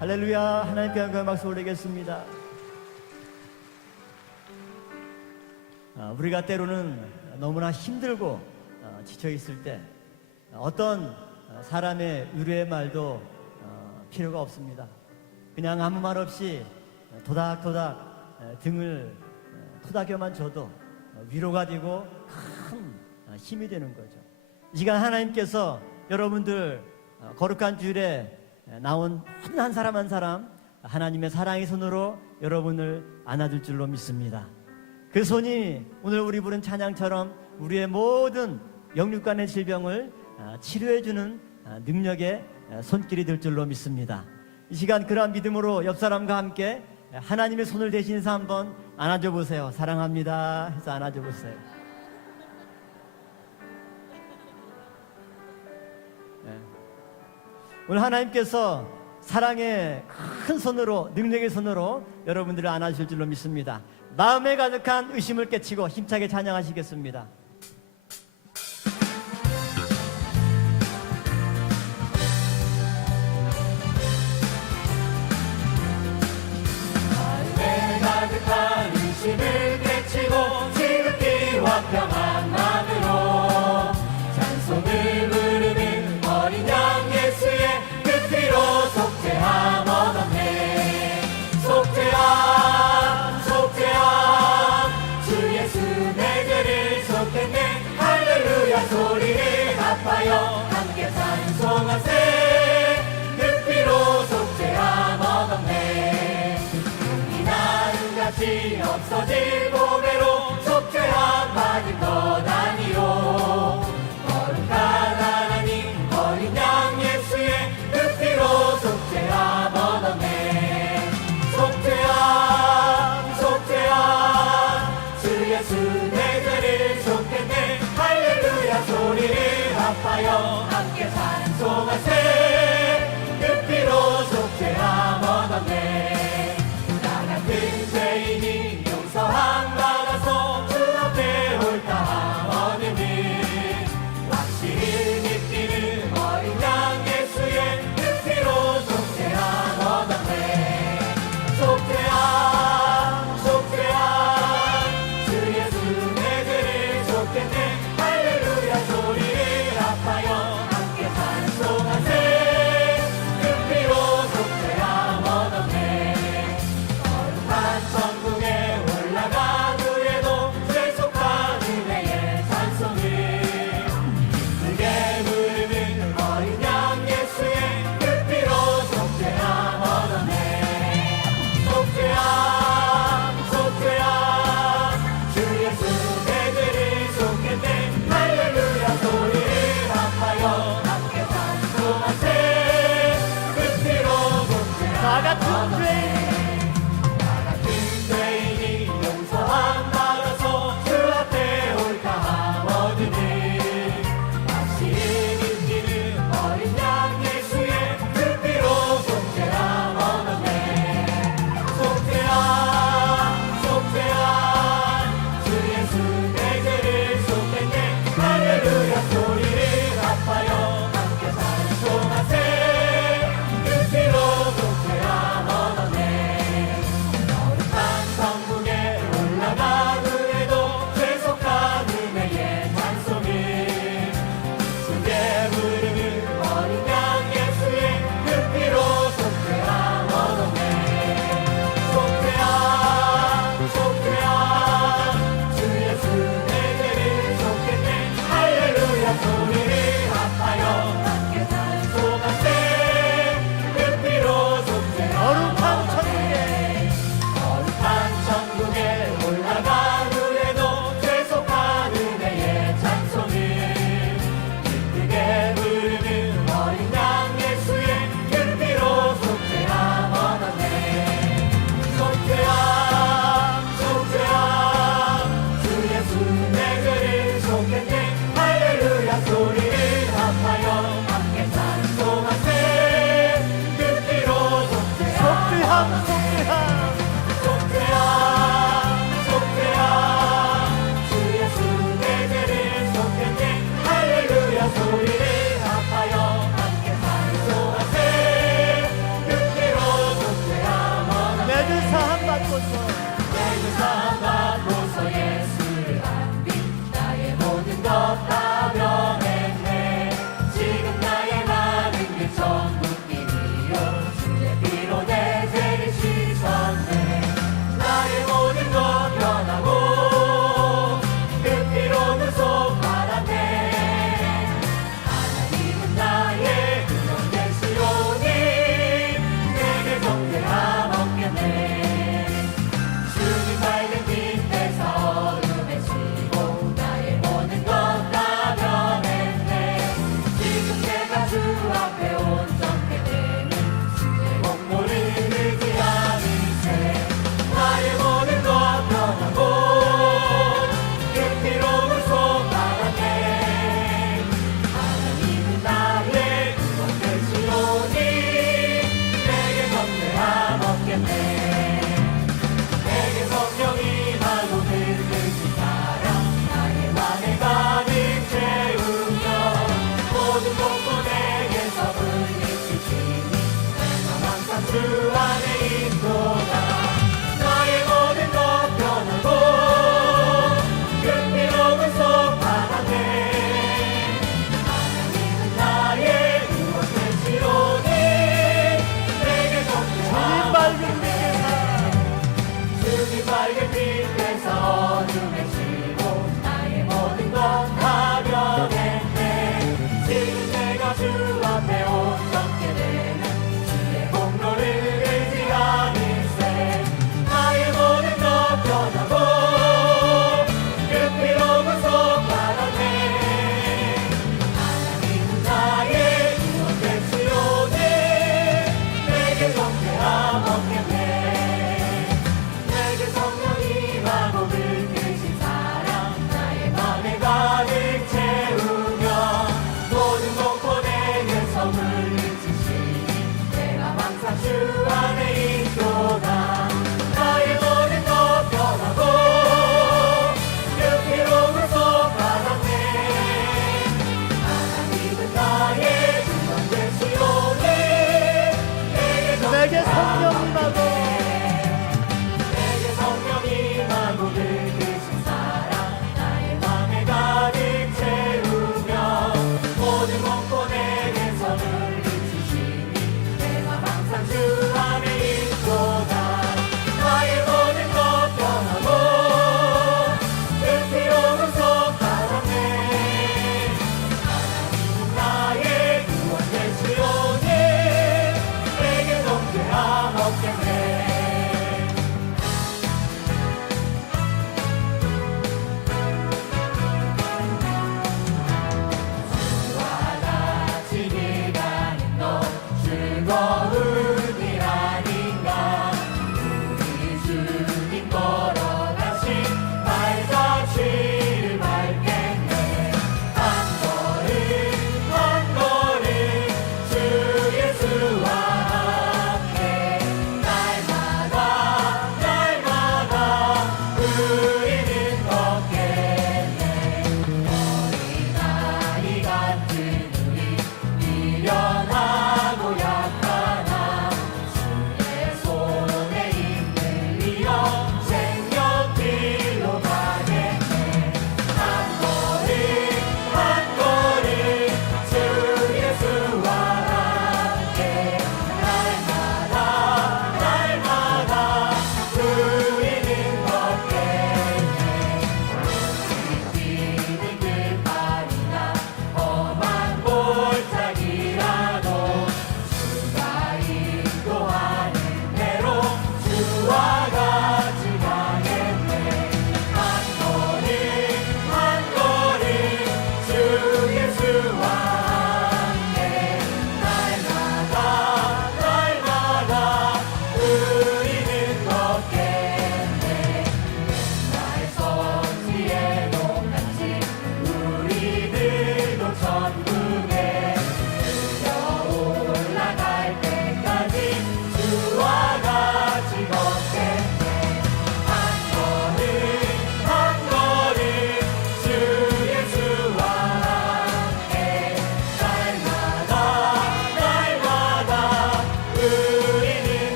할렐루야. 하나님께 영광 박수 올리겠습니다. 우리가 때로는 너무나 힘들고 지쳐 있을 때 어떤 사람의 위로의 말도 필요가 없습니다. 그냥 아무 말 없이 도닥도닥 등을 토닥여만 줘도 위로가 되고 큰 힘이 되는 거죠. 이 시간 하나님께서 여러분들 거룩한 주일에 나온 한 사람 한 사람 하나님의 사랑의 손으로 여러분을 안아줄 줄로 믿습니다. 그 손이 오늘 우리 부른 찬양처럼 우리의 모든 영육간의 질병을 치료해주는 능력의 손길이 될 줄로 믿습니다. 이 시간 그러한 믿음으로 옆 사람과 함께 하나님의 손을 대신해서 한번 안아줘 보세요. 사랑합니다 해서 안아줘 보세요. 오늘 하나님께서 사랑의 큰 손으로, 능력의 손으로 여러분들을 안아주실 줄로 믿습니다. 마음에 가득한 의심을 깨치고 힘차게 찬양하시겠습니다. 마음에 가득한 의심을 깨치고 지극히 화평한 마음으로 찬송을 부르는 어린 양 예수의 그 피로 속죄함 얻었네. 속죄함 속죄함 주 예수 내 죄를 속했네. 할렐루야 소리를 합하여 함께 찬송하세. 그 피로 속죄함 얻었네. 눈이 나는같이 없어질 보배로 속죄함 받은 것 아니요. 거룩한 하나님 어린 양 예수의 그 피로 속죄함 얻었네. 속죄함 속죄함 주 예수 내 죄를 속했네. 할렐루야 소리를 합하여 함께 찬송하세. 그 피로 속죄함 얻었네. 나 같은 죄인이 용서함 받아서 주 앞에 옳다함 얻으니 확실히 믿기는 어린 양 예수의 그 피로 속죄함 얻었네. 속죄함 속죄함 주 예수 내 죄를 속했네. 할렐루야 소리를 합하여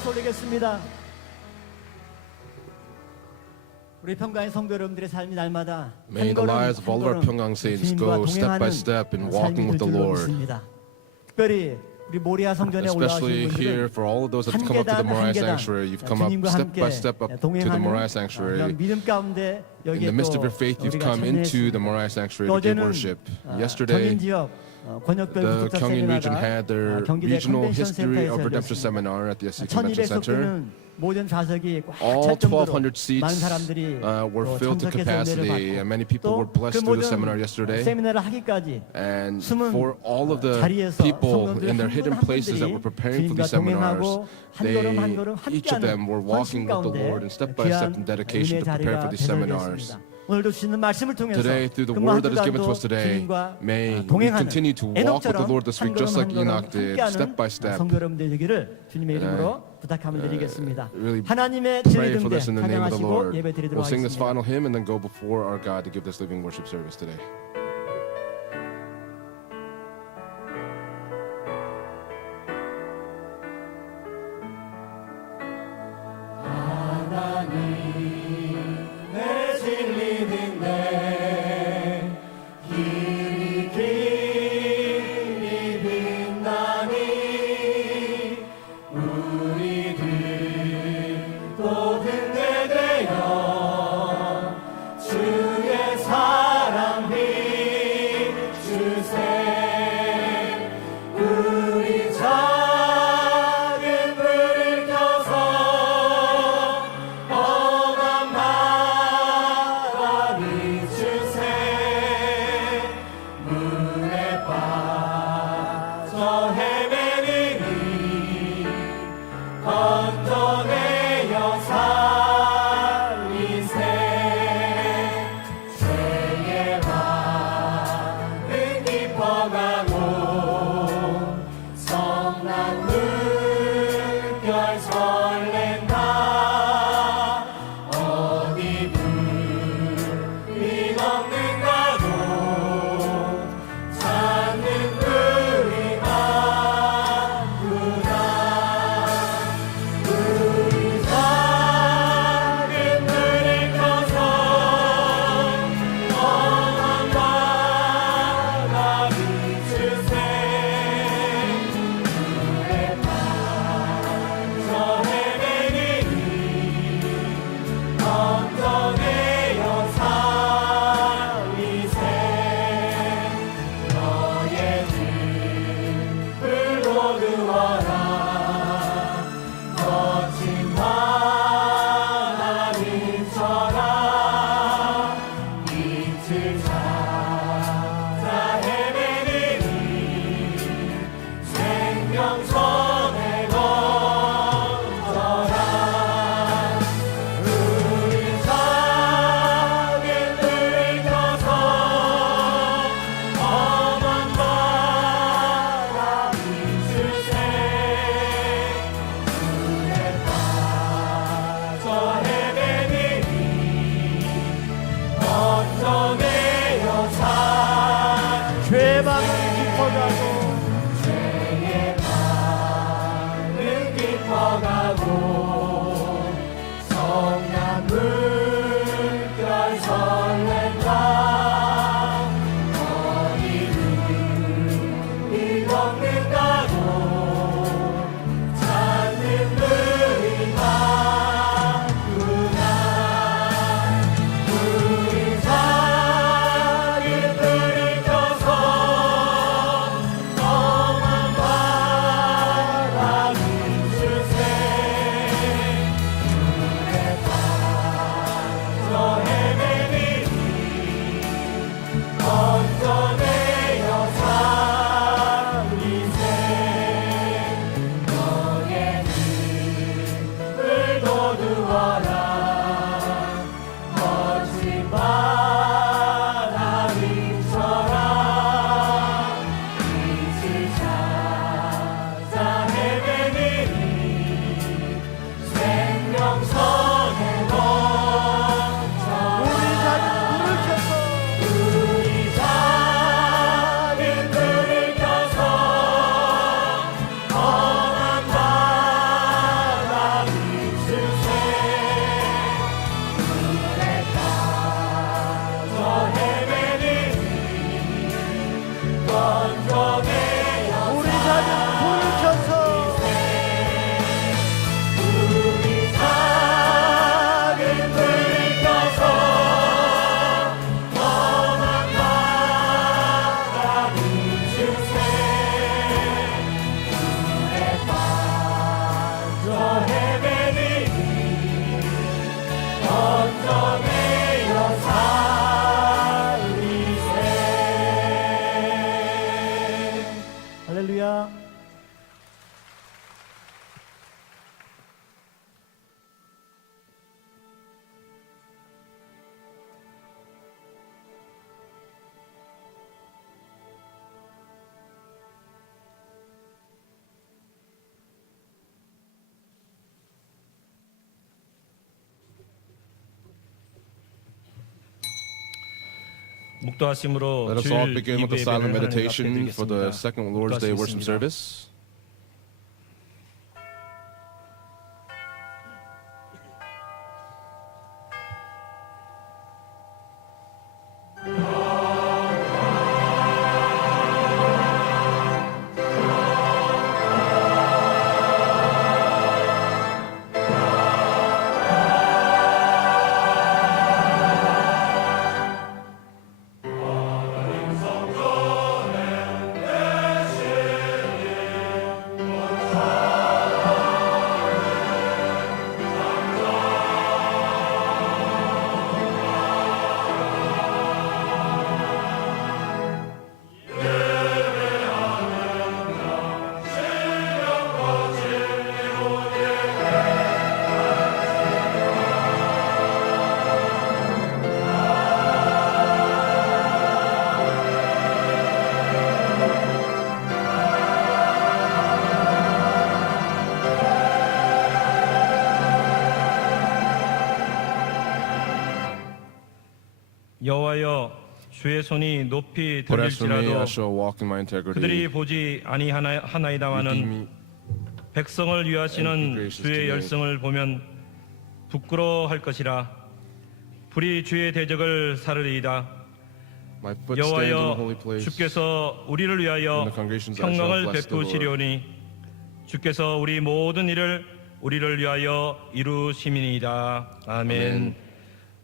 박수 올리겠습니다. 우리 평강의 성도 여러분들의 삶이 날마다 May the lives of all of our Pyeonggang saints go step by step in walking with the Lord. 특별히 우리 모리아 성전에 Especially 올라오신 here, 분들은 for all of those that have come up to the Moriah Sanctuary, you've come up 주님과 step by 함께 step up to the 동행하는 Moriah 그런 Sanctuary. 믿음 가운데 In 여기에 the midst of 또 your faith, you've 우리가 come into the 참여했습니다. Moriah Sanctuary 또 to give 어제는 worship. 경인 Yesterday, 지역 권역별 the 부탁 Gyeonggi region 세미나가 had their 경기대 regional 컨벤션 history 센터에서 of redemption 열렸습니다. seminar at the SC Convention 1200석 Center. 되는 모든 좌석이 꽉 All 찰 정도로 1,200 seats 많은 사람들이 were 또 filled to 참석해서 은혜를 capacity, and many people were 받고 또 blessed 그 through the 모든 seminar yesterday. 세미나를 하기까지 And 숨은 for all of the 자리에서 people 성도들 in their 한 hidden 분 한 places that 분들이 were preparing for 주님과 these seminars, 동행하고 한 걸음 한 걸음 each of them were 함께하는 walking 헌신 with the 가운데 Lord and step by step in 귀한 dedication 은혜 to prepare 자리가 for these seminars. 배설되었습니다. 오늘도 주시는 말씀을 통해서 Today, through the 그 word that is given to 마음도 us today, 주님과 may we 동행하는 continue to walk with the Lord this week, just like Enoch did, step by step. 성도 여러분들 되기를 주님의 이름으로 부탁하면 드리겠습니다. really 하나님의 Pray for 진리등대 this in the name of the Lord. 찬양하시고 예배 드리도록 We'll sing this 하겠습니다. final hymn and then go before our God to give this living worship service today. 내 진리는데 길이 길이 빛나니 우리들 또 등대되어 주의 사랑 비추세 우리 작은 불을 켜서 험한 바다 비추세 물에 빠져 헤매느니 건져내어 살리세 죄의 밤은 깊어가고 성난 물결 설렌다 어디 불이 없는가도 찾는 우리 많구나 우리 작은 불을 켜서 험한 바다 비추세 물에 빠져 헤매느니 건져내어 살리세 너의 등불 모두어라 거친 하나님처럼 이틀 찾아 헤매느니 생명선에 건져라 우리 작은 불을 켜서 험한 바다 비추세 물에 빠져 헤매느니 건져내어 죄의 밤이 깊어가고 죄의 밤은 깊어가고 성난 물결 설렌다 어디 불이 없는가도 찾는 분이 많구나 우리 작은 불을 켜서 묵도하심으로 Let us all 주일 begin with 이브 the silent 예배를 하나님 앞에 meditation for the 드리겠습니다. second Lord's Day worship 묵도하시겠습니다. service. 여호와여 주의 손이 높이 But as for me, I 들릴지라도 shall walk in my 그들이 integrity. 보지 Redeem 아니하나이다마는 me. 백성을 And be 위하시는 gracious 주의 to me. 열성을 보면 부끄러워할 것이라. 불이 주의 대적을 사르리이다. My foot stands in the 여호와여 holy place. 주께서 우리를 In 위하여 the congregations I shall 평강을 bless the Lord. 베푸시리오니 주께서 우리 모든 일을 우리를 위하여 이루시미니이다. 아멘.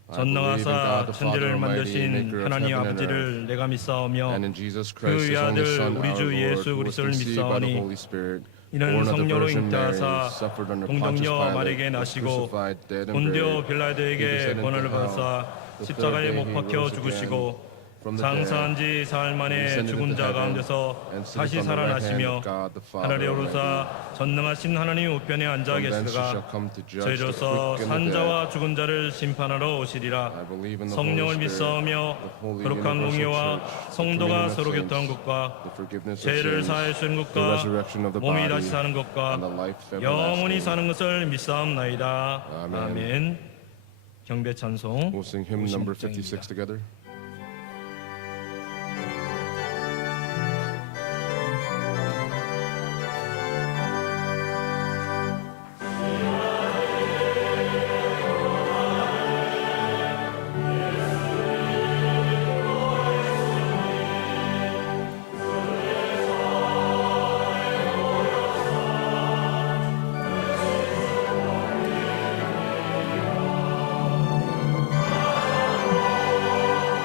I believe in God 전능하사 the Father 천지를 Almighty, 만드신 maker of 하나님 heaven and 아버지를 내가 믿사오며 And in Jesus 그 Christ, His only 아들 Son, 우리 our 주 Lord, 예수 who was 그리스도를 conceived by the 믿사오니 Holy Spirit, 이는 born of the 성령으로 Virgin Mary, 잉태하사 suffered under 동정녀 Pontius 마리에게 Pilate, was 나시고 crucified, dead and 본디오 buried. He 빌라도에게 descended 권한을 into hell. 받으사 The third 십자가에 day 못 he 박혀 rose 죽으시고 again from the 장사한 dead. 지 사흘 He 만에 descended 죽은 into 자 heaven 가운데서 and 다시 sitteth on the right hand 살아나시며 of God the Father 하늘에 Almighty. 오르사 전능하신 하나님 우편에 앉아 From thence he 계시다가 shall come to judge the 저희로서 quick and the 산 dead. 자와 죽은 자를 심판하러 오시리라. I believe in the 성령을 Holy Spirit, 믿사오며 the holy 거룩한 universal 공의와 church, the 성도가 communion of 서로 saints, 교통한 것과 the forgiveness of 죄를 sins, 사하여 주는 the 것과 resurrection of the 몸이 body, 다시 사는 것과 and the life 영원히 everlasting. 사는 것을 믿사옵나이다. 아멘. 아멘. 경배 찬송 We'll sing hymn number 56 56장입니다. together. 주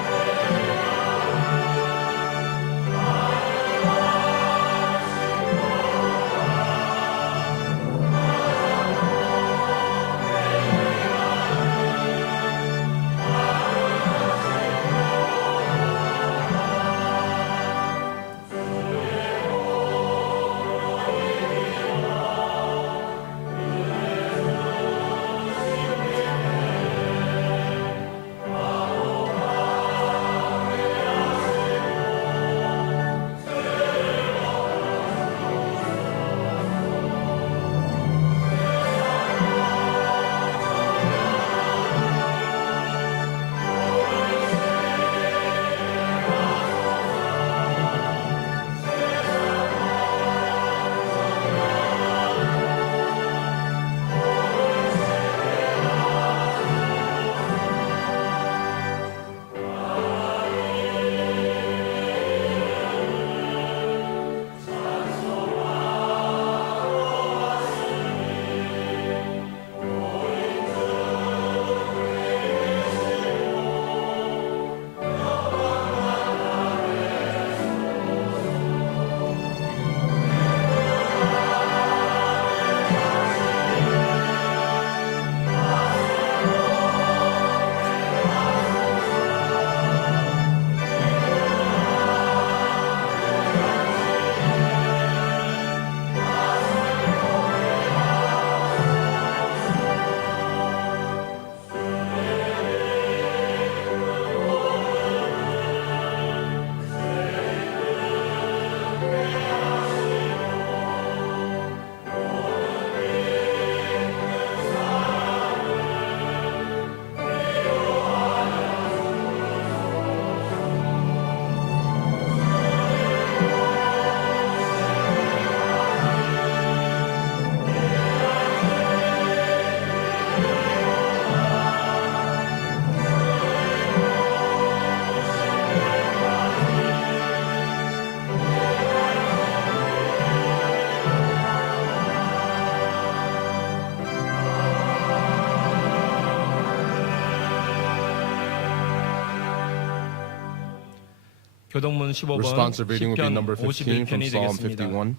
교동문 15번 Responsive reading will be 10편 number 15 from 51편이 Psalm 되겠습니다. 51.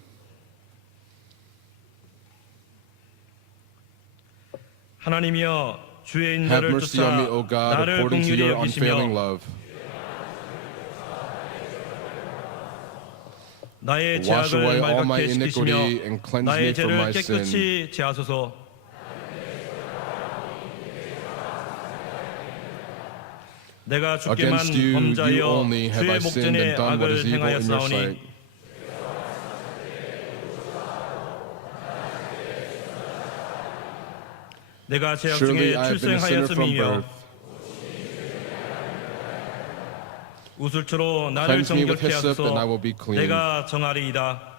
하나님이여 주의 Have 인자를 mercy on 쫓아 me, O God, 나를 according to 긍휼히 your unfailing 여기시며 love. 나의 Wash away 죄악을 all my 말갛게 iniquity 씻기시며 and cleanse me 나의 from 죄를 my sin. 깨끗이 제하소서. 내가 주께만 Against you, you 범자여 only have I 주의 sinned 목전에 and done what is 악을 evil in your 행하였사오니 sight. 내가 죄악 Surely 중에 I have been a sinner from 출생하였음이며 birth. 우슬초로 나를 Cleanse me with 정결케 hyssop, and I 하소서. will be clean. 내가 정하리이다.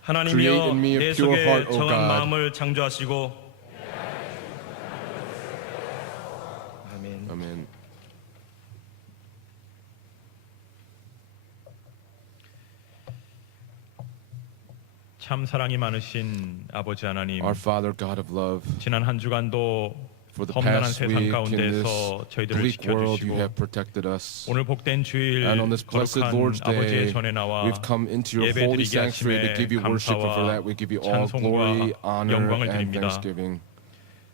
Create 하나님이여 in me a 내 pure 속에 heart, O 정한 God. 마음을 창조하시고 아멘. Amen. 참 사랑이 많으신 아버지 하나님, Our Father, God of love, 지난 한 주간도 for the 험난한 past 세상 week in 가운데서 this 저희들을 bleak world, you 지켜주시고 have protected us. 오늘 복된 주일 And on this blessed 거룩한 Lord's Day, 아버지의 전에 나와 we've come into your 예배 holy 드리게 sanctuary to 하심에 give you worship, and for that we give you all 찬송과 glory, honor, 영광을 and 드립니다. thanksgiving.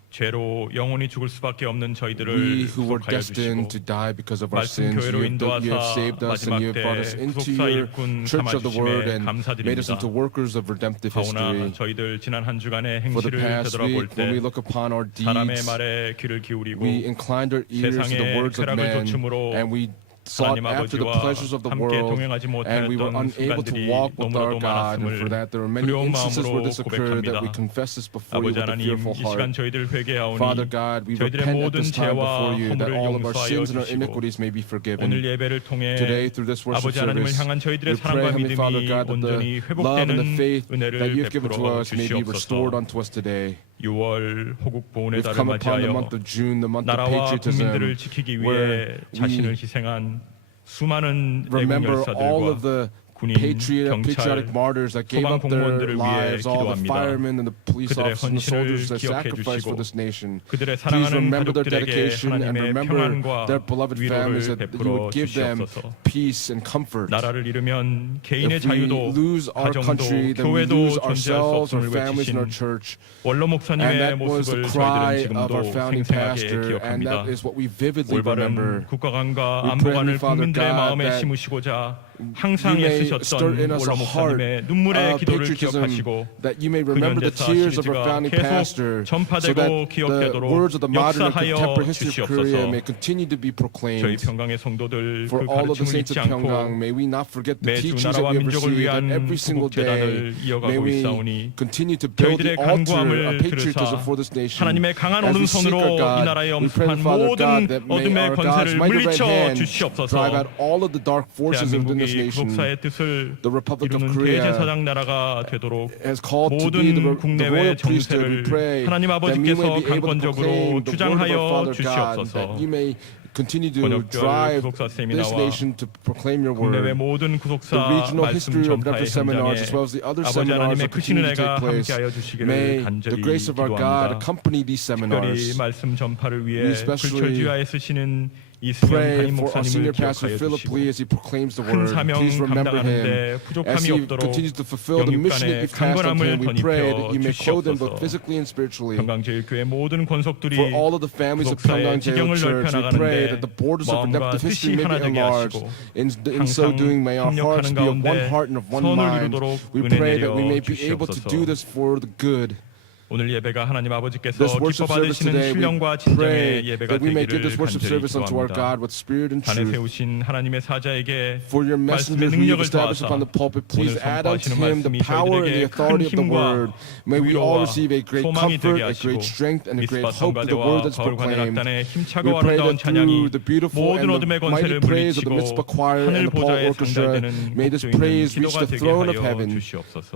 죄로 영원히 죽을 수밖에 없는 We 저희들을 who were 구속하여 destined 주시고 to die because of our 말씀 sins, 교회로 you have 인도하사 saved us and you have brought us 마지막 때 into 구속사 your 일꾼 church of the word 삼아주심에 and made us 감사드립니다. into workers of redemptive 하오나 history. 저희들 지난 한 주간의 For the 행실을 past 되돌아볼 week, when we 때 look upon our 사람의 deeds, 말에 귀를 기울이고 we inclined our ears to the 세상의 words of 쾌락을 men, 좇음으로 and we sought 하나님 after the 아버지와 pleasures of the 함께 world, 동행하지 and we were 못하였던 unable to 순간들이 walk with our 너무나도 God. And for 많았음을 that, there are many 두려운 instances where 마음으로 this occurred that we 고백합니다. confess this before you 아버지 with a 하나님, fearful 이 시간 heart. 저희들 회개하오니 Father God, we 저희들의 repent at 모든 this time 죄와 before you that 허물을 all of our 용서하여 sins and our 주시고 iniquities may be 오늘 forgiven. 예배를 통해 Today, through this worship 아버지 하나님을 service, 향한 we 저희들의 pray, 사랑과 Heavenly Father 믿음이 God, that 온전히 the love and the 회복되는 faith that 은혜를 you've given to 베풀어 us may be restored 주시옵소서. unto us today. 6월 호국보훈의 We've 달을 come upon the 맞이하여 month of June, the month of 나라와 국민들을 patriotism, 지키기 where 위해 자신을 we 희생한 수많은 remember all of 애국 the 군인, patriotic 경찰, martyrs that gave up their 소방공무원들을 위해 lives, all the 기도합니다. firemen and the police 그들의 officers and the soldiers that 헌신을 기억해 sacrificed for 주시고 this nation. 그들의 Please 사랑하는 remember their 가족들에게 dedication and 하나님의 remember 평안과 their beloved families, 위로를 that you 베풀어 would give them 주시옵소서. peace and comfort. 나라를 잃으면 개인의 If we 자유도 lose our 가정도 country, then we 교회도 lose 존재할 수 ourselves, our 없음을 families, and our 외치신 church. 원로 And 목사님의 that was the 모습을 cry 저희들은 of our 지금도 founding 생생하게 pastor, and 기억합니다. that is what we vividly remember. 올바른 국가관과 We pray, 안보관을 Father 국민들의 God, 마음에 that 심으시고자 항상 You may stir 애쓰셨던 in us a 원로 heart 목사님의 눈물의 of 기도를 patriotism, 기억하시고 that you may 그 remember the 현대사 tears of our 시리즈가 founding 계속 pastor, so 전파되고 that the 기억되도록 words of the modern and 역사하여 contemporary history of Korea 주시옵소서. may continue to be 저희 proclaimed. 평강의 성도들 For 그 all of the 가르침을 saints 잊지 of 않고 Pyongyang, may we not forget the 매주 teachings that 나라와 we have 민족을 received, that 위한 every single day 구국재단을 이어가고 may we 있사오니 continue to build the 저희들의 altar 간구함을 of patriotism 들으사 for this nation. 하나님의 강한 As we seek 오른손으로 our God, 이 나라에 we pray, 엄습한 Father 모든 God, that may 어둠의 our God's 권세를 mighty right 물리쳐 hand 주시옵소서. drive out all of the dark forces within this 대한민국이 nation. 구속사의 뜻을 The Republic of 이루는 Korea 대제사장 나라가 되도록 has called to be the 모든 royal 국내외 priesthood. We pray 정세를 하나님 that we may 아버지께서 be able to 강권적으로 proclaim the word of our 주장하여 Father God, 주시옵소서. that you may continue to 번역별 drive 구속사 this 세미나와 nation to proclaim your 국내외 word. 모든 The 구속사 regional 말씀 history of 전파의 redemptive seminars, 현장에 as well as the other 아버지 seminars 하나님의 that 크신 continue to 은혜가 take place. 함께하여 주시기를 May the 간절히 grace of our God 기도합니다. accompany these 특별히 seminars. 말씀 전파를 위해 We especially 불철주야에 쓰시는 이승현 Pray 담임 for our 목사님을 senior pastor 기억하여 Philip 주시고 Lee as he proclaims the 큰 word. 사명 Please remember him 감당하는데 as 부족함이 he 없도록 continues to fulfill the mission that 영육간의 you've tasked on him. 강건함을 We pray that 덧입혀 you may clothe him 주시옵소서. both physically and spiritually. 평강제일교회 모든 권속들이 For all of the families of 구속사의 Pyongyang 지경을 Jail Church, we pray that the borders of 마음과 redemptive 뜻이 history may 하나 be 되게 enlarged. 하시고 In so 항상 doing, may our hearts 협력하는 be of one 가운데 heart and of one 선을 mind. 이루도록 We 은혜 pray 내려 that we may be able to 주시옵소서. do this for the good. 오늘 예배가 하나님 아버지께서 This 기뻐 worship service 받으시는 today, we 신령과 pray 진정의 예배가 that we may give 되기를 this worship 간절히 service unto our 기도합니다. God with spirit and 단에 truth. 세우신 하나님의 사자에게 For your messenger 말씀의 who you 능력을 established 더하사 upon the pulpit, please 오늘 add unto 선포하시는 him the 말씀이 power and the 저희들에게 큰 authority of the 힘과 word. May we all 위로와 receive a great 소망이 comfort, 되게 a 하시고 great strength, and a great 미스바 hope to the word 성가대와 that's 거룩한 proclaimed. 낙단의 힘차고 We pray 아름다운 that 찬양이 through the beautiful 모든 and 어둠의 the mighty 권세를 praise of the 물리치고 Mitzvah choir 하늘 and the Paul 보좌에 orchestra, 상달되는 may this 복도 praise 있는 reach 기도가 the 되게 throne of 하여 heaven. 주시옵소서.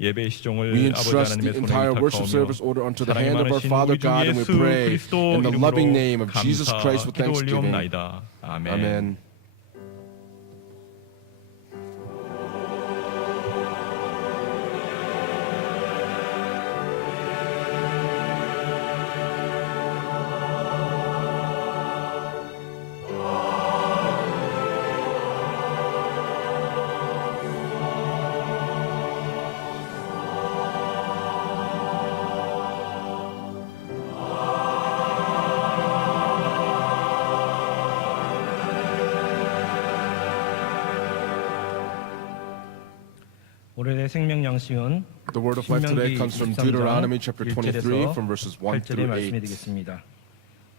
예배의 시종을 We 아버지 entrust 하나님의 the 손에 entire worship 위탁하오며 service order unto the 사랑이 hand of our 많으신 Father 우리 주 God, and we 예수 pray 그리스도 in the 이름으로 loving name of Jesus 감사 Christ with 기도 thanksgiving. 올리옵나이다. 아멘. Amen. 오늘의 생명 양식은 The word of life today 신명기 comes from 23장 Deuteronomy chapter 23 1절에서 from verses 1 8절의 through 말씀이 8. 되겠습니다.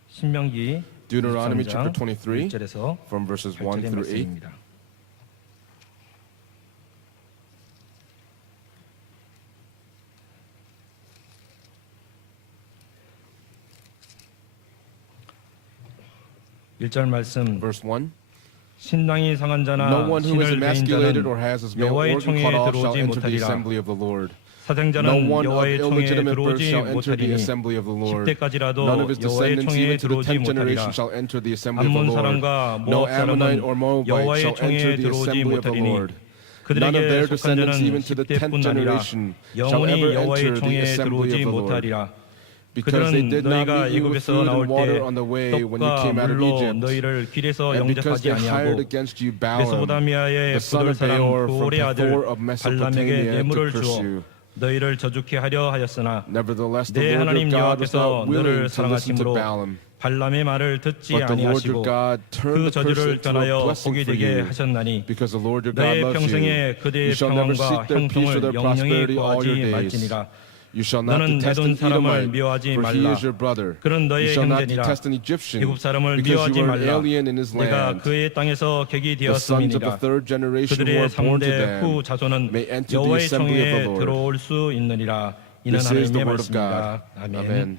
신명기 Deuteronomy 23장 chapter 23 1절에서 from verses 1 8절의 through 8. 말씀입니다. 일절 말씀 Verse 1. 신랑이 상한 자나 No one who is 신을 배인 emasculated 자는 or has his male 여호와의 organ 총회에 cut off shall 들어오지 enter the 못하리라. assembly of the Lord. No 사생자는 one of 여호와의 총회에 illegitimate birth 들어오지 shall enter the 못하리니 assembly of the Lord. 10대까지라도 None of his 여호와의 descendants, 총회에 even to the 들어오지 10th 못하리라. generation, shall enter the assembly of the 암몬 Lord. 사람과 No 모압 Ammonite or 사람은 Moabite 여호와의 shall enter 총회에 the 들어오지 assembly of the 못하리니 Lord. None of 그들에게 their 속한 descendants, 자는 even to the 10th 10대뿐 아니라 generation, shall 영원히 ever 여호와의 enter the 총회에 assembly 들어오지 of the Lord. 못하리라. Because they 그들은 did not 너희가 meet you with 애굽에서 food 나올 and 때 water on the way when you 떡과 came out of 물로 Egypt. 너희를 길에서 And because 영접하지 they hired 아니하고 against you Balaam, 메소포타미아의 the son 부돌 of 사람 Beor from 그올의 아들 Pethor of 발람에게 Mesopotamia, to 뇌물을 curse 주어 you. 너희를 저주케 하려 하였으나 Nevertheless, the 내 Lord 하나님 your God was 여호와께서 not willing 너를 to listen to 사랑하심으로 Balaam. 발람의 말을 듣지 But the Lord your 아니하시고 God turned 그 the curse 저주를 into a 변하여 blessing 복이 for 되게 you. 하셨나니 Because the Lord your God 너의 loves you. 평생에 You 그대의 shall never 평안과 seek their peace or 형통을 their 영영히 prosperity all 구하지 your days. 말지니라. You shall not 너는 detest 내돈 an 사람을 Edomite, 미워하지 for he 말라. is your brother. 그는 You 너의 shall not 형제니라. detest an Egyptian, 애굽 사람을 because 미워하지 you are an 말라. alien in his 내가 land. 그의 땅에서 객이 The sons of the 되었음이니라. third generation who 그들의 are born to 3대 후 them 자손은 may enter the 여호와의 assembly of the 총회에 Lord. 들어올 수 있느니라. 이는 This is the 하나님의 word of God. 말씀이다. 아멘. Amen.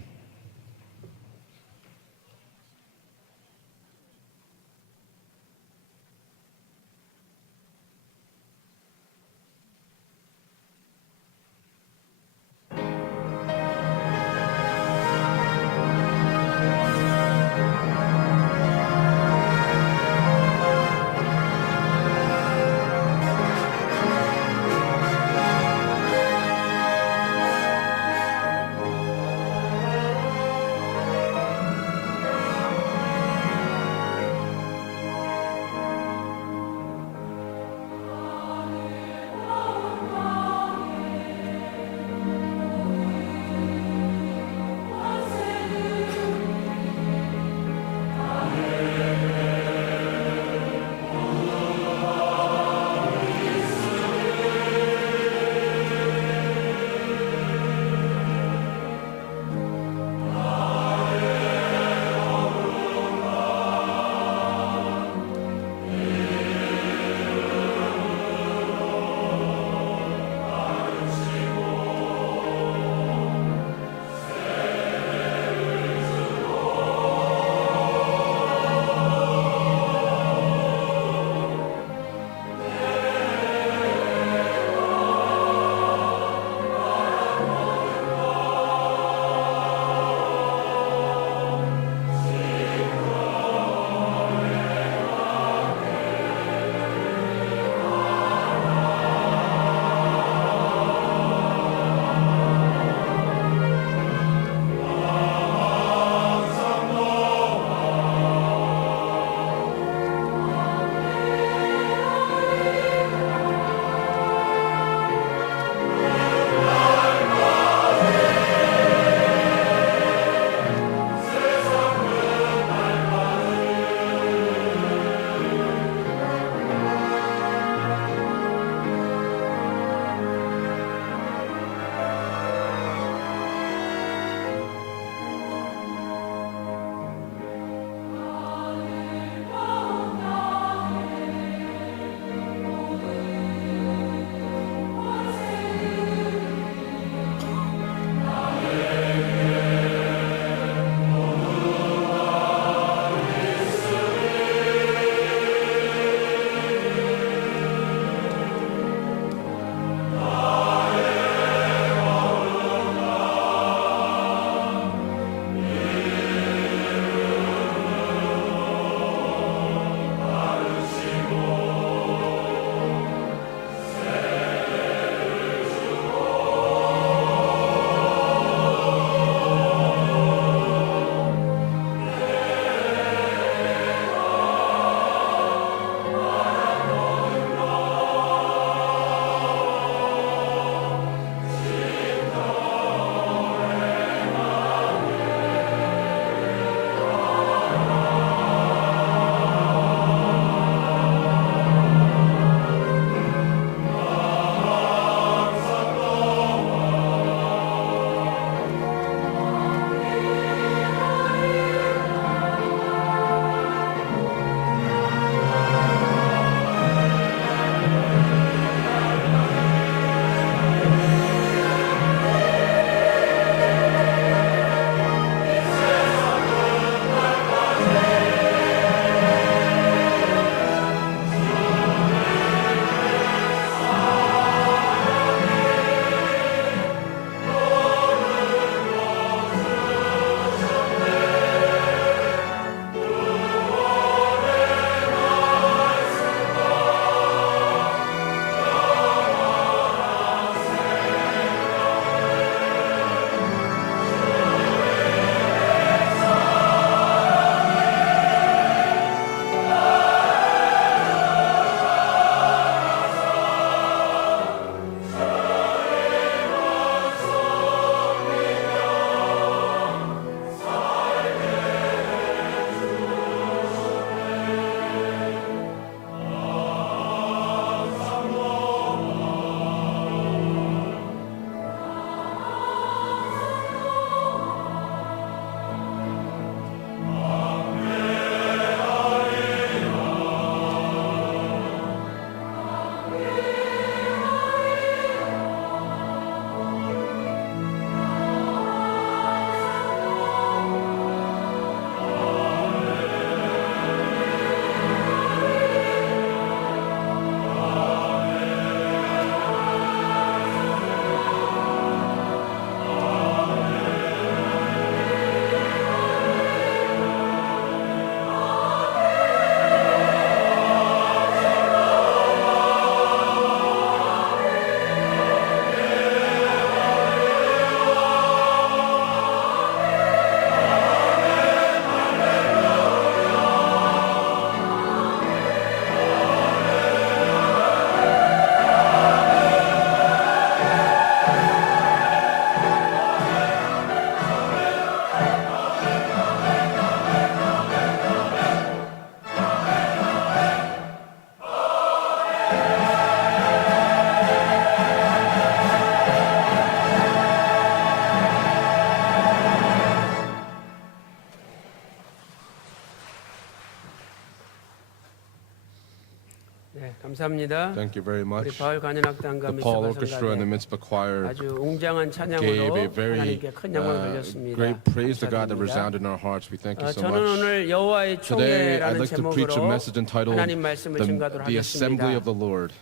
네, 감사합니다. Thank you very 우리 much. 바울 관현악단과 The Paul 미스바 Orchestra and the 성가대 Mitzvah Choir 아주 웅장한 gave 찬양으로 a very 하나님께 큰 영광을 돌렸습니다. great praise to God that 감사드립니다. resounded in our hearts. We thank you so 저는 much. 오늘 여호와의 Today, I'd 총회라는 like to preach a 제목으로 message entitled 하나님 말씀을 증거하도록 The Assembly of 하겠습니다. the Lord.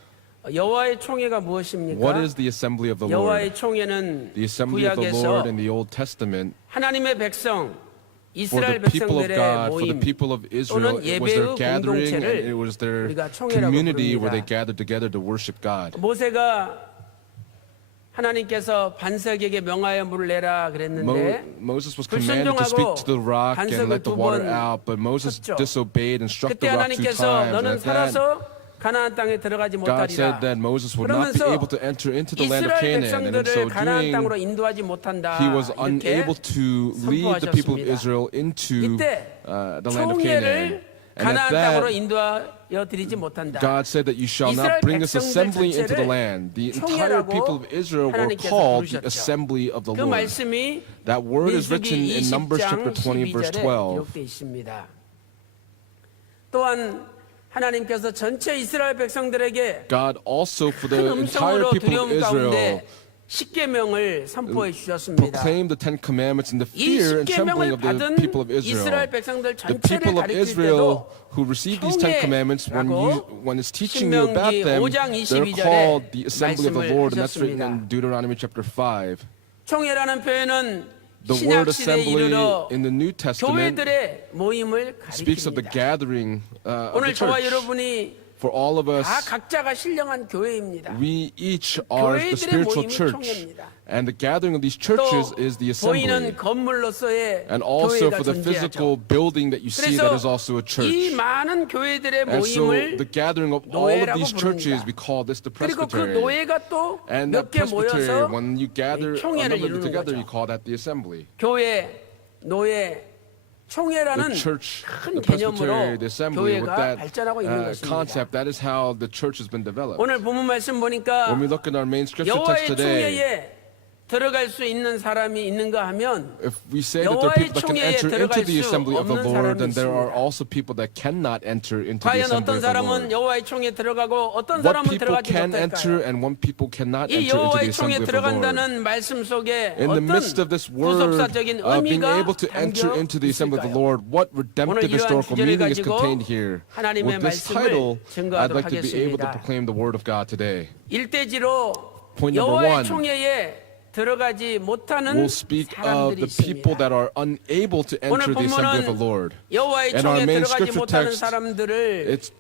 여호와의 총회가 무엇입니까? What is the Assembly of the Lord? 여호와의 총회는 The Assembly of the 구약에서 Lord in the Old Testament 하나님의 백성 for 이스라엘 the people of 백성들의 God, for the 모임 people of Israel. 또는 It was their 예배의 gathering and 공동체를 it was their 우리가 총회라고 community where they 부릅니다. gathered together to worship God. 모세가 하나님께서 반석에게 명하여 물을 내라 그랬는데 Moses was commanded to speak to the rock and 반석을 let the 두 water 번 out, but Moses 쳤죠. disobeyed and struck 그때 the rock 2 하나님께서 times. 너는 And that 살아서 가나안 땅에 들어가지 God said 못하리라. that Moses would not be 그러면서 able to enter into the land of 이스라엘 Canaan, and in 백성들을 so 가나안 땅으로 doing, 인도하지 못한다. he was 이렇게 unable to lead the people of 선포하셨습니다. Israel into 이때 the land of Canaan. 총회를 And at 가나안 땅으로 that, 인도하여 드리지 못한다. God said that you shall not 이스라엘 bring this 백성들 assembly into the 전체를 land. The entire 총회라고 people of Israel were 하나님께서 called the 부르셨죠. assembly of the 그 Lord. 말씀이 That word is written 민수기 in Numbers 20장 chapter 20, verse 12절에 12. 기록되어 있습니다. 또한 하나님께서 전체 이스라엘 백성들에게 God also for 큰 the entire 음성으로 people of 두려움 Israel 가운데 십계명을 선포해 주셨습니다. proclaimed the Ten Commandments in the 이 fear and trembling 십계명을 of the 받은 people of 이스라엘 Israel. 백성들 The 전체를 people of 가리킬 Israel 때도 who received these Ten Commandments, when it's teaching you about 신명기 them, 5장 they're 22절에 called the assembly of the 말씀을 Lord, and that's written 하셨습니다. in Deuteronomy chapter 5. 총회라는 표현은 The word 신약 시대에 assembly 이르러 in the New Testament 교회들의 모임을 speaks of the 가리킵니다. gathering of the 오늘 저와 church. 여러분이 For all of us, 다 각자가 신령한 교회입니다. we each are the 교회들의 spiritual 모임이 church, 총회입니다. and the gathering of these 또 churches is the assembly. 보이는 건물로서의 And also 교회가 for the physical 존재하죠. building that you see, that is 그래서 also a 이 church. 많은 교회들의 And so 모임을 the gathering of all of 노예라고 these churches, 부릅니다. we call this the 그리고 그 presbytery. 노예가 또 And 몇 that 개 presbytery, 모여서 when you gather a 총회를 number of them 이루는 together, 거죠. you call that the assembly. 교회, 노예, 총회라는 The church, 큰 the presbytery, 개념으로 the assembly, with 교회가 that 발전하고 있는 것입니다. concept, that is how the church has been developed. 오늘 본문 말씀 보니까 When we look at our main scripture text 여호와의 today, 총회에 들어갈 수 있는 사람이 있는가 하면 if we say that there are people that can 여호와의 enter 총회에 into the 들어갈 수 assembly of the 없는 Lord, then 사람이 there are 있습니다. also people that cannot enter into the 과연 assembly 어떤 of the 사람은 Lord. 여호와의 총회에 들어가고 어떤 What 사람은 people 들어가지 can enter 못할까요? and what people cannot 이 enter into the 여호와의 assembly 총회에 of the Lord. 들어간다는 말씀 속에 In the 어떤 midst of this word 구속사적인 of being 의미가 able to enter 담겨 into the assembly of the 있을까요? Lord, what redemptive 오늘 이러한 historical 주제를 meaning is 가지고 contained here? 하나님의 With this 말씀을 title, I'd 증거하도록 like to be able to 하겠습니다. proclaim the word of God today. 일대지로 Point number 여호와의 one. 총회에 들어가지 못하는 We'll speak of 사람들이 the people 있습니다. that are unable to 오늘 enter the assembly of the 본문은 Lord. 여호와의 And our 총회에 main 들어가지 scripture 못하는 text, 사람들을 it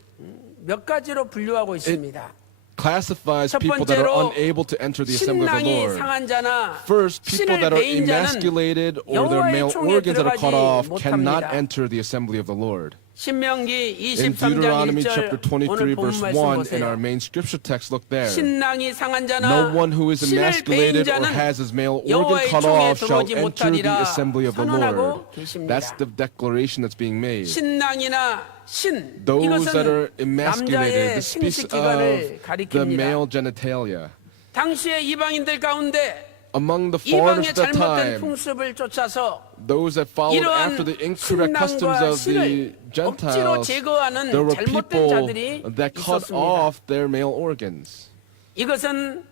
몇 가지로 분류하고 있습니다. classifies 첫 people that are 번째로 unable to enter the assembly of the 신랑이 Lord. 상한 자나 First, people 신을 that are 배인 자는 emasculated or their 여호와의 male 총회에 organs that are cut 들어가지 off cannot 못합니다. enter the assembly of the Lord. 신명기 In 23장 Deuteronomy 1절 chapter 오늘 23, 본 verse 말씀 1, in our 보세요. main scripture text, look there. 신랑이 상한 자나 No one who is 신을 배인 emasculated or 자는 has his male organ 여호와의 cut 총회에 off shall 들어오지 enter the 못하리라 assembly of the Lord. 선언하고 계십니다. That's the declaration that's being made. 신랑이나 신 Those that are 이것은 emasculated, 남자의 this speaks 생식 of 기관을 the male 가리킵니다. genitalia. 당시의 이방인들 가운데 Among the foreigners 이방의 at that 잘못된 time, 풍습을 쫓아서 those that followed 이러한 after the incorrect customs 신랑과 of the 신을 억지로 Gentiles, 제거하는 there were 잘못된 people 자들이 that cut 있었습니다. off their male organs. 이것은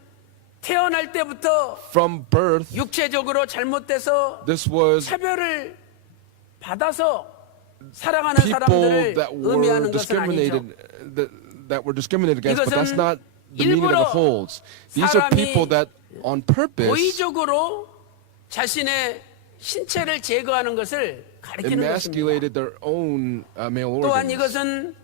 태어날 때부터 From birth, 육체적으로 잘못돼서 this was 차별을 받아서 살아가는 people 사람들을 that were 의미하는 것은 아니죠. discriminated, that were discriminated against, but that's 이것은 not the meaning that it 일부러 holds. These are people 사람이 that, on purpose, 고의적으로 자신의 신체를 제거하는 것을 가리키는 것입니다. emasculated their own male 또한 organs. 이것은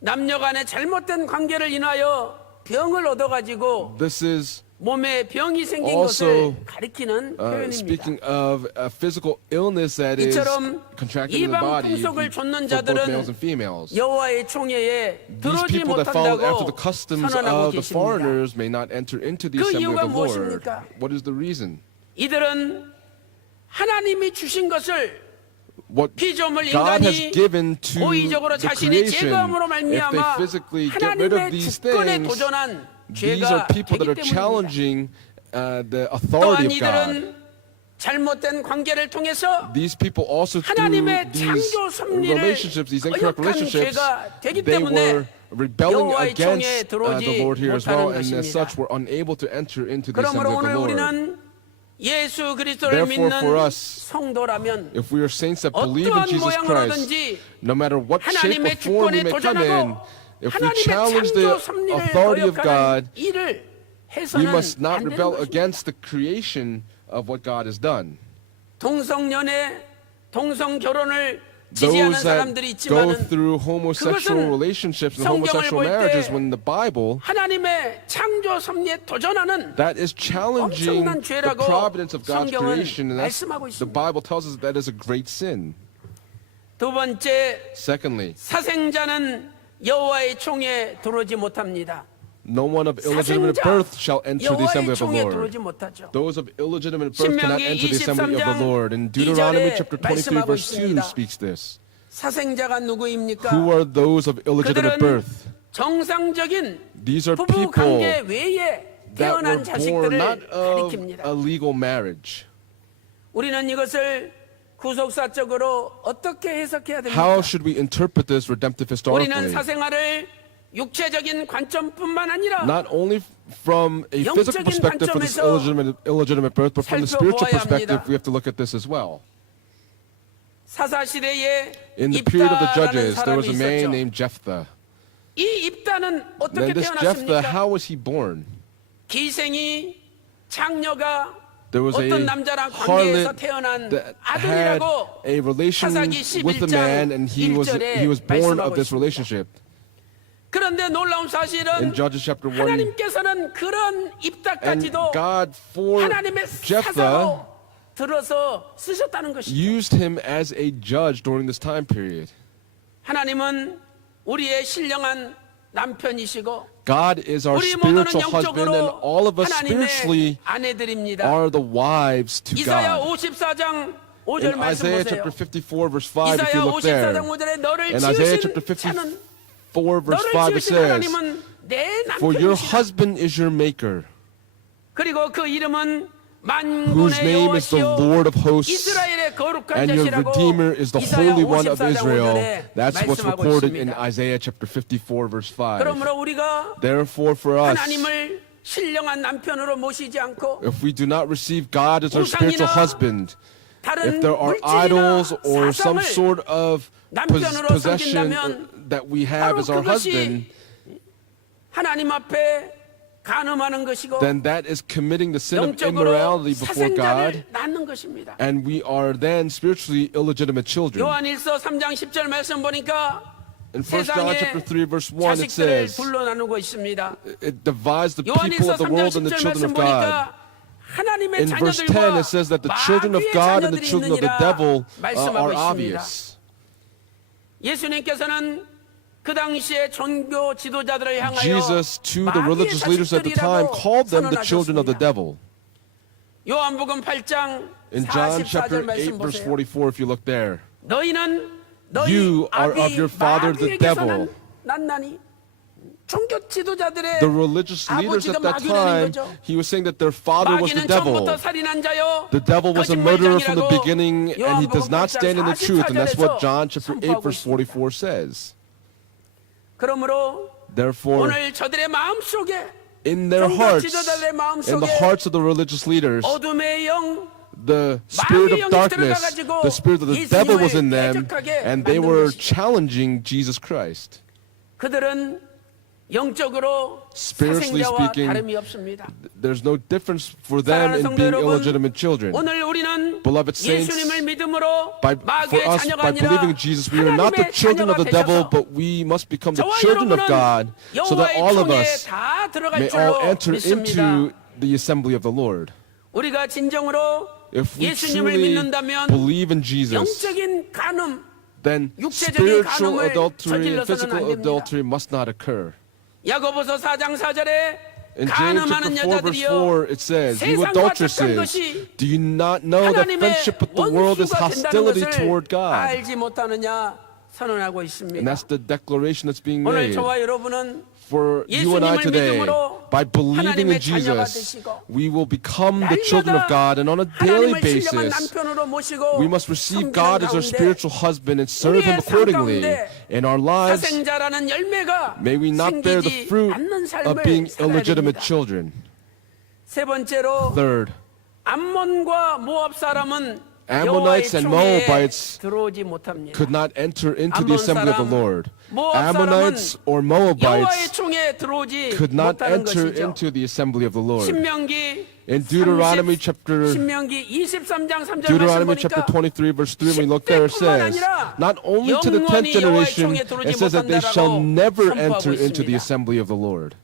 남녀 간의 잘못된 관계를 인하여 병을 얻어가지고 This is 몸에 병이 생긴 also, 것을 가리키는 표현입니다. speaking of a physical illness that is 이처럼 contracted in the 이방 body 풍속을 좇는 for both males 자들은 and females. 여호와의 총회에 These 들어오지 people that follow after 못한다고 the customs 선언하고 of the 계십니다. foreigners may not enter into the 그 assembly 이유가 of the Lord. 무엇입니까? What is the reason? 이들은 하나님이 주신 것을 What 피조물 God has 인간이 given to 고의적으로 the 자신의 creation, 제거함으로 if they 말미암아 physically get rid of 하나님의 these 주권에 things, 도전한 these are 죄가 people that 되기 are 때문입니다. challenging the 또한 authority of God. 이들은 잘못된 관계를 통해서 These people also through 하나님의 these 창조 섭리를 relationships, these incorrect 거역한 relationships, 죄가 되기 they 때문에 were rebelling 여호와의 총에 against 들어오지 the Lord here as well, 못하는 and as 것입니다. such were unable to enter into the assembly 그러므로 of the 오늘 Lord. 우리는 예수 그리스도를 Therefore, for 믿는 us, 성도라면 If we are saints that believe in 어떠한 Jesus Christ, 모양으로든지 no matter what shape or 하나님의 form we 주권에 may come in, 도전하고 if we 하나님의 challenge 창조 the 섭리를 authority of 거역하는 God, 일을 we 해서는 must not 안 되는 rebel 것입니다. against the creation of what God has done. 동성연애, 동성 결혼을 지지하는 Those that 사람들이 go 있지만은 through homosexual 그것은 relationships and 성경을 homosexual 볼 때 marriages when the Bible, 하나님의 창조 섭리에 도전하는 that is challenging 엄청난 the 죄라고 providence of God's 성경은 creation, and that's, 말씀하고 the 있습니다. Bible tells us that is a great sin. 두 번째, Secondly, 사생자는 여호와의 총에 들어오지 못합니다. no one of illegitimate 사생자 birth shall enter the assembly 여호와의 of the 총에 Lord. 들어오지 못하죠. Those of illegitimate birth cannot 신명기 enter the assembly of the 23장 Lord. And Deuteronomy 2절에 chapter 23 말씀하고 verse 2 있습니다. speaks this. 사생자가 누구입니까? Who are those of illegitimate 그들은 birth? 정상적인 These are 부부 people 관계 외에 that were 태어난 born 자식들을 not of 가리킵니다. a legal marriage. 우리는 이것을 구속사적으로 어떻게 해석해야 How 됩니까? should we interpret this redemptive 우리는 historically? 사생활을 육체적인 관점뿐만 아니라 Not only from a physical 영적인 perspective for this 관점에서 illegitimate birth, but from the spiritual 살펴보아야 perspective, 합니다. we have to look at this as well. 사사시대에 In the period of the 입다라는 Judges, there was 사람이 a man 있었죠. named Jephthah. 이 입다는 어떻게 Then this Jephthah, 태어났습니까? how was he born? 기생이 장녀가 There was a 어떤 남자랑 관계에서 harlot 태어난 that had 아들이라고 a relation 사사기 with a 11장 man, and he was 1절에 born of 말씀하고 this 있습니다. relationship. 그런데 놀라운 사실은 In Judges chapter 1, 하나님께서는 그런 and 입다까지도 God for 하나님의 Jephthah 사사로 들어서 쓰셨다는 것이죠. used him as a judge during this time period. 하나님은 우리의 신령한 남편이시고 God is our 우리 모두는 spiritual husband, and 영적으로 all of us spiritually 하나님의 아내들입니다. are the wives to 이사야 God. 54장 5절 In 말씀 Isaiah 보세요. chapter 54 verse 5, if 이사야 you look there, 54장 5절에 너를 in Isaiah 지으신 chapter 자는 54 verse 너를 5 it 지으신 says, 하나님은 내 For your 남편이시다. husband is your maker, 그리고 그 이름은 whose 만군의 name is the 여호와시요 Lord of hosts, 이스라엘의 거룩한 and your 자시라고 Redeemer is the 이사야 Holy One of 54장 Israel. 5절에 That's what's 말씀하고 recorded in 있습니다. Isaiah chapter 54 verse 5. 그러므로 우리가 Therefore for us, 하나님을 신령한 남편으로 모시지 않고 if we do not receive God as our spiritual 우상이나 husband, 다른 if there are 물질이나 idols or some 사상을 sort of 남편으로 possession 섬긴다면 that we have 바로 as our 그것이 husband, 하나님 앞에 간음하는 것이고 then that is committing the sin of 영적으로 immorality before God, 사생자를 낳는 것입니다. and we are then spiritually illegitimate children. 요한일서 3장 10절 말씀 보니까 In 1 John 세상에 chapter 3 verse 1 it 자식들을 says, 둘로 나누고 있습니다. it divides the people 요한일서 of the 3장 world and the 10절 children 말씀 of God. 보니까 하나님의 In verse 10 자녀들과 it says that the children of 마귀의 God and the 자녀들이 children of the 있느니라 devil 말씀하고 are 있습니다. obvious. 예수님께서는 그 당시에 종교 지도자들을 향하여 Jesus to the 마귀의 religious leaders at the time 자식들이라고 called them the children of the 선언하셨습니다. devil. 요한복음 8장 In John 44절 chapter 8 말씀 verse 보세요. 44 if you look there, 너희는 너희 You are of 아비 your father the 마귀에게서 devil. 났나니 종교 지도자들의 the religious leaders 아버지가 at that 마귀라는 time, 거죠. he was saying that their father was the 마귀는 devil. 처음부터 살인한 자요 The devil was a murderer from the 거짓말쟁이라고 beginning, and he does 요한복음 not 8장 stand in the truth. And that's what 44절에서 John chapter 8 선포하고 verse 있습니다. 44 says. 그러므로 Therefore, 오늘 저들의 마음 속에 in their 종교 hearts, 지도자들의 마음 in the 속에 hearts of the religious leaders, 어둠의 영 the spirit 마귀의 of 영이 darkness, 들어가가지고 the spirit of the 예수님을 devil was in them, 대적하게 and they 만든 were 것이죠. challenging Jesus Christ. 그들은 영적으로 Spiritually 사생자와 speaking, 다름이 없습니다. There's no difference for them 사랑하는 in 성도 being 여러분, illegitimate children. 오늘 우리는 Beloved saints, 예수님을 믿음으로 For 마귀의 us, 자녀가 by 아니라 believing in Jesus, we are not the 하나님의 children of 자녀가 the devil, 되셔서 but we must become the 저와 children of 여러분은 God, so that 여호와의 all of 총회에 us 다 들어갈 may all 줄로 enter 믿습니다. into the assembly of the Lord. 우리가 진정으로 If we 예수님을 truly 믿는다면 believe in Jesus, 영적인 간음, then 육체적인 spiritual 간음을 adultery and 저질러서는 physical 안 됩니다. adultery must not occur. 야고보서 4장 4절에 In James 간음하는 chapter 4 verse 4 여자들이여 it says, You 세상과 adulteresses, 접한 것이 do you not know that 하나님의 friendship with the world is 원수가 된다는 hostility 것을 toward God? 알지 못하느냐 선언하고 And 있습니다. that's the declaration that's being 오늘 made. 저와 여러분은 For you and I 예수님을 today, 믿음으로 By believing in 하나님의 자녀가 Jesus, 되시고 we will become the children of God, and on a daily 하나님을 신령한 basis, 남편으로 모시고 we must receive 섬기는 God as our 가운데 spiritual husband and serve Him 우리의 삶 accordingly. 가운데 In our lives, 사생자라는 열매가 may we not bear the 생기지 fruit 않는 of being 삶을 살아야 illegitimate 됩니다. children. 세 번째로 Third, 암몬과 모압 사람은 Ammonites and 여호와의 총회에 Moabites 들어오지 못합니다. could not enter into the 암몬 assembly of the 사람, Lord. 모압 Ammonites 사람은 or 여호와의 Moabites 총회에 들어오지 could not 못하는 enter 것이죠. into the assembly of the Lord. 신명기 In Deuteronomy chapter 신명기 23장 3절 말씀 Deuteronomy chapter 보니까 23 verse 3, when we look there, it says, not only to the 10th generation, it says that they shall never enter into the assembly of the Lord.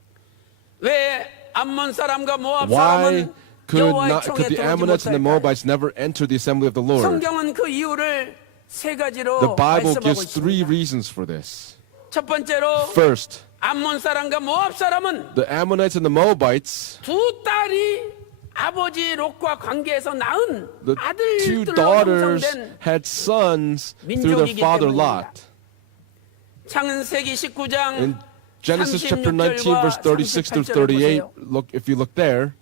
왜 암몬 사람과 모압 Why 사람은 여호와의 총회에 could the 들어오지 Ammonites and the 못할까요? Moabites never enter the assembly of the Lord? 성경은 그 이유를 세 가지로 The Bible 말씀하고 gives three 있습니다. reasons for this. 첫 번째로 First, 암몬 사람과 모압 사람은 the Ammonites and the Moabites, 두 딸이 아버지 롯과 관계에서 낳은 the two 아들들로 daughters 형성된 had sons through their 민족이기 father 때문입니다. Lot. 창세기 19장 In Genesis chapter 19 verse 36 through 38, look, if you look there,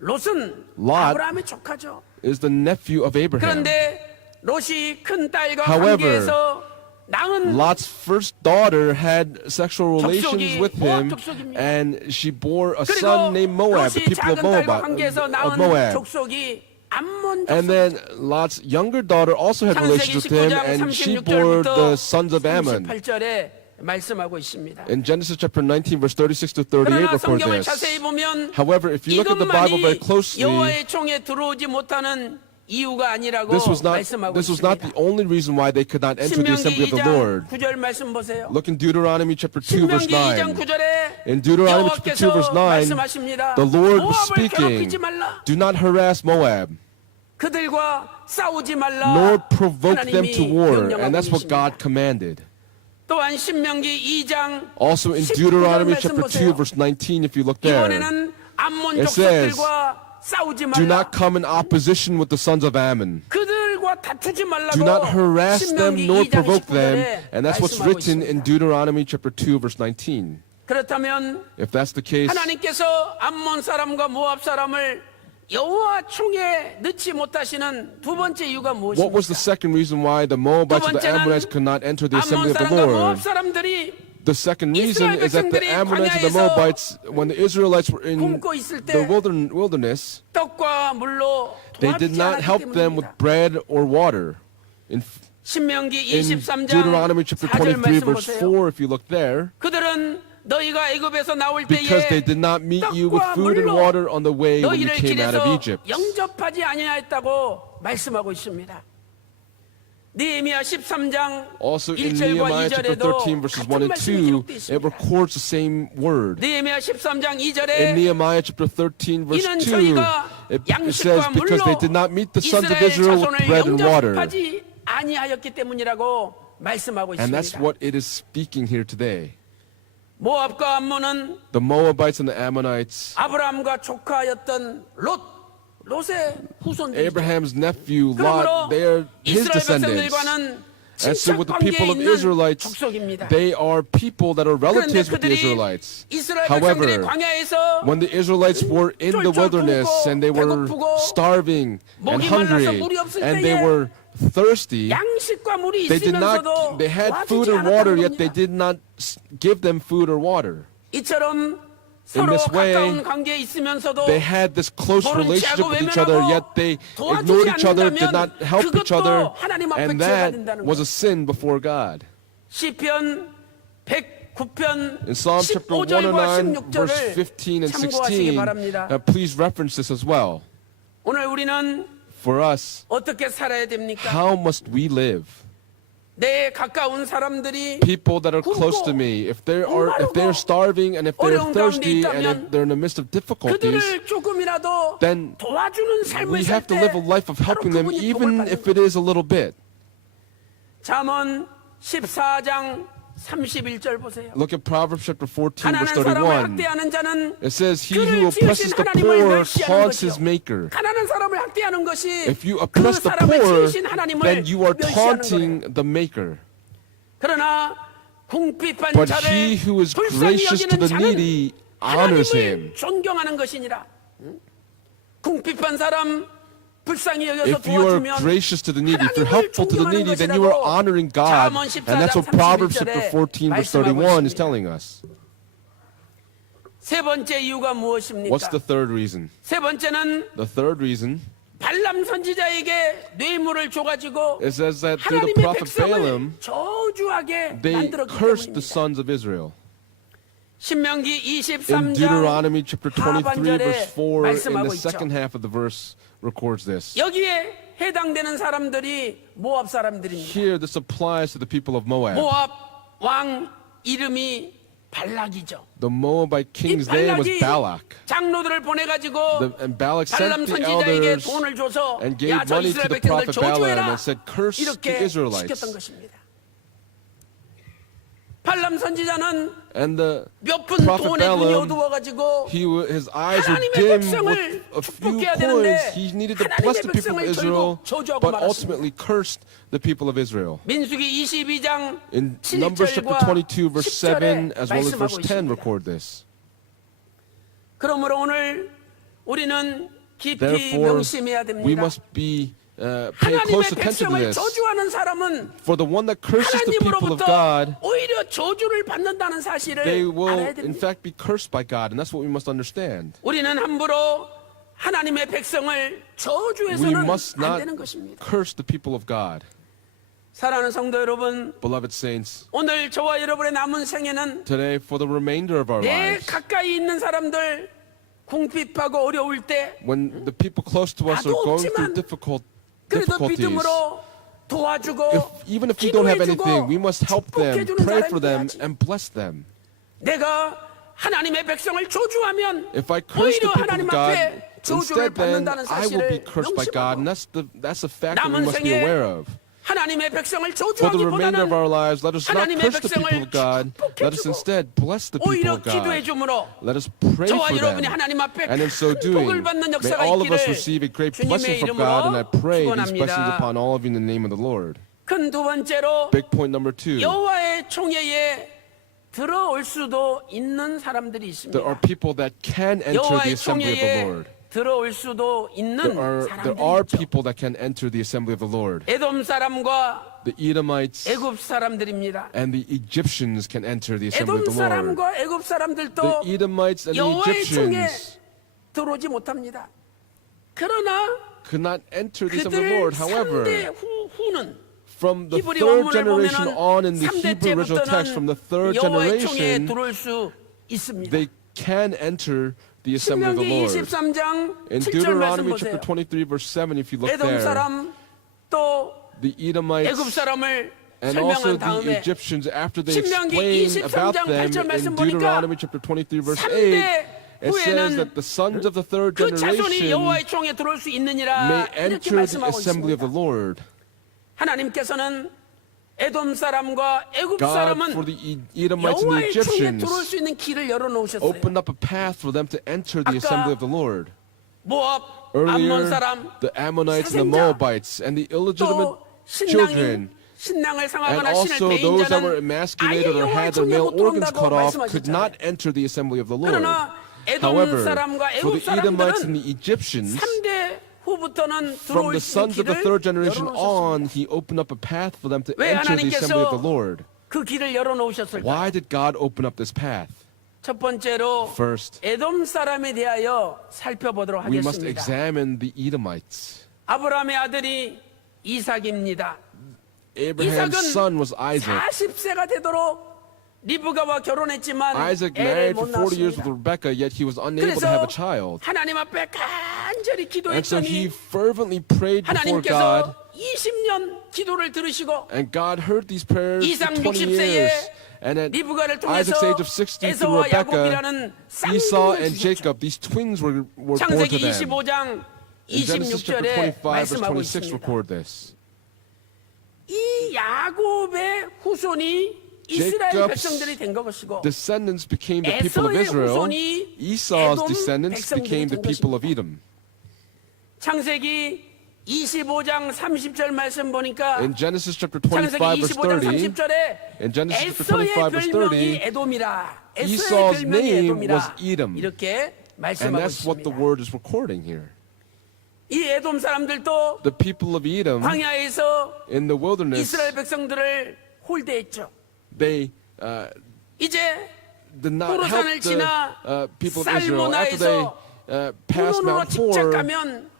롯은 Lot 아브라함의 조카죠. is the nephew of Abraham. 그런데 롯이 큰 딸과 However, 관계에서 낳은 Lot's first daughter had sexual relations 족속이 with him, 모압 족속입니다. and she bore a 그리고 son named Moab, the 롯이 people of 작은 딸과 Moab. 관계에서 Of 낳은 Moab. 족속이 암몬 And 족속. then Lot's younger daughter also had 창세기 relations with him, 19장 and she bore 36절부터 the sons of Ammon. 38절에 말씀하고 있습니다. In Genesis chapter 19, verse 36 to 38, 그러나 record 성경을 this. 자세히 보면 However, if you look at the Bible very 이것만이 closely, 여호와의 총에 들어오지 못하는 이유가 아니라고 this was 말씀하고 not the 있습니다. only reason why they could not enter the assembly 신명기 of the 2장 Lord. 9절 말씀 보세요. Look in Deuteronomy chapter 2, verse 신명기 2장 9. 9절에 In Deuteronomy chapter 2, verse 9, 말씀하십니다. the Lord was 모압을 speaking, 괴롭히지 말라. do not harass Moab, 그들과 싸우지 말라. nor provoke them 하나님이 to war. 명령하고 And that's what God 계십니다. commanded. 또한 신명기 2장 Also in 19절 Deuteronomy 말씀 chapter 2, 보세요. verse 19, if you look there, 이번에는 암몬 It says, 족속들과 싸우지 do 말라. not come in opposition with the sons of Ammon. 그들과 다투지 말라고 Do not harass them 신명기 nor 2장 provoke 19절에 them. And that's what's 말씀하고 written in 있습니다. Deuteronomy chapter 2, verse 19. 그렇다면 If that's the case, 하나님께서 암몬 사람과 모압 사람을 여호와 총에 넣지 못하시는 두 번째 이유가 what was the 무엇입니까? second reason why the Moabites and the Ammonites could not enter the assembly 암몬 of the 사람과 모압 Lord? 사람들이 The second reason is that the Ammonites and the Moabites, when the Israelites were in 굶고 있을 the 때 wilderness, 떡과 물로 they did 도와주지 not 않았기 help them with 때문입니다. bread or water. In 신명기 in 23장 Deuteronomy chapter 4절 23, 말씀 verse 보세요. 4, if you look there, 그들은 너희가 애굽에서 나올 because they 때에 did not meet you with 떡과 food and 물로 water on the way when you 너희를 came out of 길에서 Egypt. 영접하지 아니하였다고 말씀하고 있습니다. 느헤미야 13장 Also in 1절과 Nehemiah chapter 2절에도 13, verses 1 같은 and 말씀이 2, 기록되어 it 있습니다. records the same word. 느헤미야 13장 In 2절에 Nehemiah chapter 13, verse 이는 2, 저희가 it says, 양식과 because they 물로 did not meet the sons of 이스라엘 Israel with 자손을 bread and water. 영접하지 아니하였기 때문이라고 말씀하고 And that's 있습니다. what it is speaking here today. 모압과 암몬은 The Moabites and the Ammonites, 아브라함과 조카였던 롯의 후손들이죠. Abraham's nephew 그러므로 Lot, they are his 이스라엘 descendants. 백성들과는 And so 친척 with the 관계에 people of 있는 Israelites, 족속입니다. they are people that are 그런데 relatives with the 그들이 Israelites. 이스라엘 백성들이 However, 광야에서 when the Israelites were in the wilderness and they were starving and hungry and they were thirsty, 양식과 물이 they 있으면서도 had food 와주지 and water, 않았다는 yet they 겁니다. did not give them food or water. 이처럼 서로 this way, 가까운 관계에 있으면서도 They had this close 모른 relationship 체하고 with each other, 외면하고 yet they 도와주지 ignored each other, did 않는다면 not help each other, 그것도 하나님 앞에 and 죄가 that 된다는 was a 거예요. sin before God. 시편 109편 In Psalm chapter 15절과 109, verse 16절을 15 and 참고하시기 16, 바랍니다. please reference this as well. 오늘 우리는 For us, 어떻게 살아야 됩니까? how must we live? 내 가까운 사람들이 People that are close to me, if they're starving and if they're thirsty and if they're in the midst of difficulties, 그들을 조금이라도 then 도와주는 삶을 we 살 have to 때 live a life of 바로 helping them, 그분이 even 복을 if 받는 it is a little bit. 잠언 14장 31절 보세요. Look at Proverbs chapter 14, verse 가난한 사람을 31. 학대하는 자는 It says, he 그를 who oppresses 지으신 the 하나님을 poor 멸시하는 taunts his 것이요. maker. 가난한 사람을 학대하는 것이 If you 그 oppress the 사람을 poor, 지으신 하나님을 then you are 멸시하는 거예요. taunting the maker. 그러나 궁핍한 But 자를 he who is 불쌍히 gracious to 여기는 the 자는 needy honors 하나님을 him. 존경하는 것이니라. 응? 궁핍한 사람 불쌍히 여겨서 If you are 도와주면 gracious to the needy, if you're 하나님을 helpful to the 존경하는 needy, then you are 것이라고 honoring God. 잠언 And that's what 14장 Proverbs 31절에 chapter 14 verse 말씀하고 31 is 있습니다. telling us. 세 번째 이유가 무엇입니까? What's the third reason? 세 번째는 The third reason 발람 선지자에게 뇌물을 줘가지고 it says that through the 하나님의 prophet 백성을 Balaam, 저주하게 they 만들었기 cursed the 때문입니다. sons of Israel. 신명기 In 23장 Deuteronomy chapter 23 하반절에 verse 4, in 말씀하고 the second 있죠. half of the verse records this. 여기에 해당되는 사람들이 모압 사람들입니다. Here this applies to the people of Moab. 모압 왕 이름이 발락이죠. The Moabite 이 king's name was 발락이 Balak. 장로들을 보내가지고 And Balak 발람 sent the 선지자에게 elders 돈을 줘서 and gave 야, 저 money to 이스라엘 the 백성들 prophet Balaam 저주해라 and said, curse the 이렇게 Israelites. 시켰던 것입니다. 발람 선지자는 And the 몇 푼 prophet 돈에 눈이 Balaam, 어두워가지고 his eyes were 하나님의 dim 백성을 with a few 축복해야 coins. 되는데 He needed to bless 하나님의 the people of 백성을 Israel, 결국 저주하고 but 말았습니다. ultimately cursed the people of Israel. 민수기 22장 In Numbers chapter 22 verse 7 10절에 as well as verse 말씀하고 10 있습니다. record this. 그러므로 오늘 우리는 깊이 Therefore, 명심해야 we 됩니다. must be paying 하나님의 close attention to 백성을 this. 저주하는 사람은 For the one that curses the people of 하나님으로부터 God, 오히려 저주를 받는다는 사실을 they 알아야 will in 됩니다. fact be cursed by God, and that's what we must understand. 우리는 함부로 하나님의 백성을 We 저주해서는 must 안 not 되는 것입니다. curse the people of God. 사랑하는 성도 여러분, Beloved saints, 오늘 저와 여러분의 남은 생애는 today for the remainder of our 내 lives, 가까이 있는 사람들 궁핍하고 어려울 때 when the people close to us are 나도 going 없지만 through 그래도 difficulties, 믿음으로 도와주고 even if we don't have 기도해주고 anything, we must help them, 축복해주는 pray for them, 사람이 돼야지. and bless them. 내가 하나님의 백성을 저주하면 If I curse the 오히려 people 하나님 of God, 앞에 저주를 instead then 받는다는 I will be 사실을 cursed by God, and 명심하고 that's a fact that we 남은 must be 생에 aware of. 하나님의 백성을 For the remainder of 저주하기보다는 our lives, let us not 하나님의 curse the people 백성을 of God. Let us 축복해주고 instead bless the people 오히려 of God. 기도해 주므로 Let us pray 저와 for 여러분이 them. 하나님 앞에 And in so 큰 doing, 복을 받는 may 역사가 all of us 있기를 receive a great 주님의 blessing from God, and I 이름으로 pray these blessings 축원합니다. upon all of you in the name of the Lord. 큰 두 번째로 Big point number 2. 여호와의 총회에 들어올 수도 있는 사람들이 있습니다. There are people that can enter the 여호와의 assembly of the 총회에 Lord. 들어올 수도 있는 There 사람들이 are 있죠. people that can enter the assembly of the Lord. 에돔 사람과 The Edomites 애굽 사람들입니다. and the Egyptians can enter the assembly of 에돔 the Lord. 사람과 애굽 사람들도 The Edomites and the 여호와의 총회에 Egyptians 들어오지 못합니다. 그러나 could not enter the assembly of the 그들 Lord. However, 3대 후는 from the 히브리 third 원문을 generation 보면은 on in the Hebrew original text, from the third 여호와의 총회에 generation, 들어올 수 있습니다. they can enter the assembly of the 신명기 Lord. 23장 In 7절 말씀 Deuteronomy 보세요. chapter 23, verse 7, if you look 에돔 there, 사람 또 the 애굽 Edomites 사람을 and also 설명한 the 다음에 Egyptians, after they 신명기 explain about 23장 them 8절 말씀 in 보니까 Deuteronomy chapter 23, verse 8, 3대 it says 후에는 that the sons of the third 그 자손이 generation 여호와의 총에 들어올 수 may 있느니라 이렇게 enter the 말씀하고 assembly of 있습니다. the Lord. 하나님께서는 에돔 사람과 애굽 God, 사람은 for the Edomites and the 여호와의 총에 Egyptians, 들어올 수 있는 길을 열어놓으셨어요. opened up a path for them to enter the 아까 assembly of the Lord. 모압, 암몬 Earlier, 사람, the Ammonites and the 사생자, Moabites and the illegitimate 또 children, 신랑을 and 상하거나 신을 also 배인 those that were 자는 아예 emasculated or 여호와의 had their 총에 male 못 organs 들어온다고 cut off could not 말씀하셨잖아요. enter the assembly of the Lord. 그러나 에돔 However, 사람과 for 애굽 the Edomites and 사람들은 the Egyptians, 3대 후부터는 from 들어올 the 수 있는 sons of the 길을 third generation on, 열어놓으셨습니다. he opened up a path for them to 왜 enter the assembly of the 하나님께서 Lord. 그 길을 열어놓으셨을까요? Why did God open up this path? 첫 번째로 First, 에돔 사람에 대하여 살펴보도록 we must 하겠습니다. examine the Edomites. 아브라함의 아들이 이삭입니다. Abraham's 이삭은 son was Isaac. 40세가 되도록 리브가와 결혼했지만 Isaac 애를 married for 못 40 years with 낳았습니다. Rebekah, yet he was unable to have 그래서 a child. 하나님 앞에 간절히 And so he 기도했더니 fervently prayed before God, 하나님께서 20년 기도를 들으시고 and God heard these prayers for 이삭 20 60세에 years. And at 리브가를 통해서 Isaac's age of 60 through 에서와 Rebekah, 야곱이라는 Esau 쌍둥이를 and 주셨죠. Jacob, these twins were born to 창세기 them. 25장 In Genesis chapter 25, 26절에 verse 말씀하고 26 있습니다. record this. 이 야곱의 후손이 이스라엘 Jacob's 백성들이 된 것이고 Descendants became the people of 에서의 Israel. 후손이 Esau's 에돔 descendants 백성들이 became the 된 people of Edom. 창세기 25장 30절 말씀 보니까 In Genesis chapter 창세기 25 verse 25장 30, 30절에 in Genesis chapter 에서의 25 verse 별명이 30, 에돔이라. 에서의 Esau's 별명이 name 에돔이라. was Edom. 이렇게 and 말씀하고 that's what the 있습니다. word is recording here. 이 에돔 사람들도 The people of Edom 광야에서 in the wilderness, 이스라엘 백성들을 홀대했죠. they 이제 did not 호르산을 help the 지나 people of Israel after they 살모나에서 passed 분노로 Mount 직접 Hor. 가면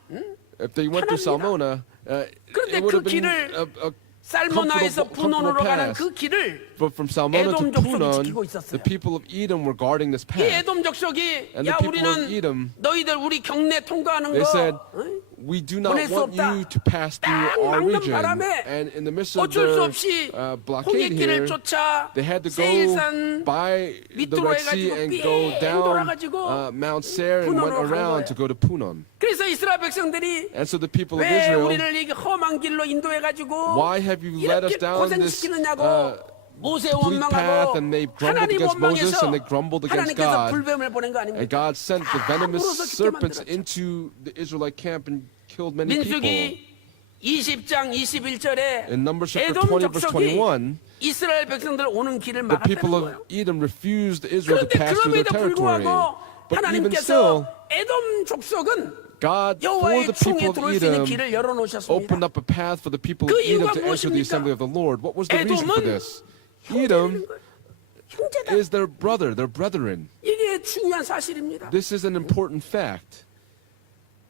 If they went through Salmona, 그런데 it would have 그 been 길을 a 살모나에서 comfortable 분노로 가는 path. 그 길을 But from Salmona to 에돔 족속이 Punon, 지키고 있었어요. the people of Edom were guarding this 이 path. 에돔 족속이 And the 야 people of 우리는 Edom, 너희들 우리 경내 통과하는 They said, 거 we do not 보낼 수 want 없다. you to pass through 딱 our 막는 region. 바람에 And in the midst of 어쩔 수 the 없이 blockade 홍해길을 here, 쫓아 they had to go 세일산 by the 밑으로 Red Sea 해가지고 and 삥 go down 돌아가지고 Mount Seir and went 푸논으로 간 around 거예요. to go to Punon. 그래서 이스라엘 백성들이 And so the people of 왜 Israel, 우리를 이 험한 길로 인도해가지고 why have you led us 이렇게 down this 고생시키느냐고 모세 bleak path? 원망하고 And they grumbled 하나님 against Moses 원망해서 and they grumbled against 하나님께서 God. 불뱀을 보낸 거 And 아닙니까? God sent the venomous 물어서 죽게 serpents 만들었죠. into the Israelite camp and killed many people. 민수기 20장 21절에 In Numbers chapter 에돔 20 verse 족속이 21, 이스라엘 백성들 오는 길을 the people 막았다는 of 거예요. Edom refused Israel to 그런데 pass through their 그럼에도 territory. 불구하고 But even 하나님께서 still, 에돔 족속은 God, for 여호와의 the 총에 people 들어올 of 수 있는 Edom, 길을 열어놓으셨습니다. opened up a path for the people 그 of Edom 이유가 to enter the 무엇입니까? assembly of the Lord. What was the reason for 에돔은 this? 형제라는 Edom 거예요. 형제다. is their brother, their brethren. 이게 중요한 사실입니다. This is an important fact.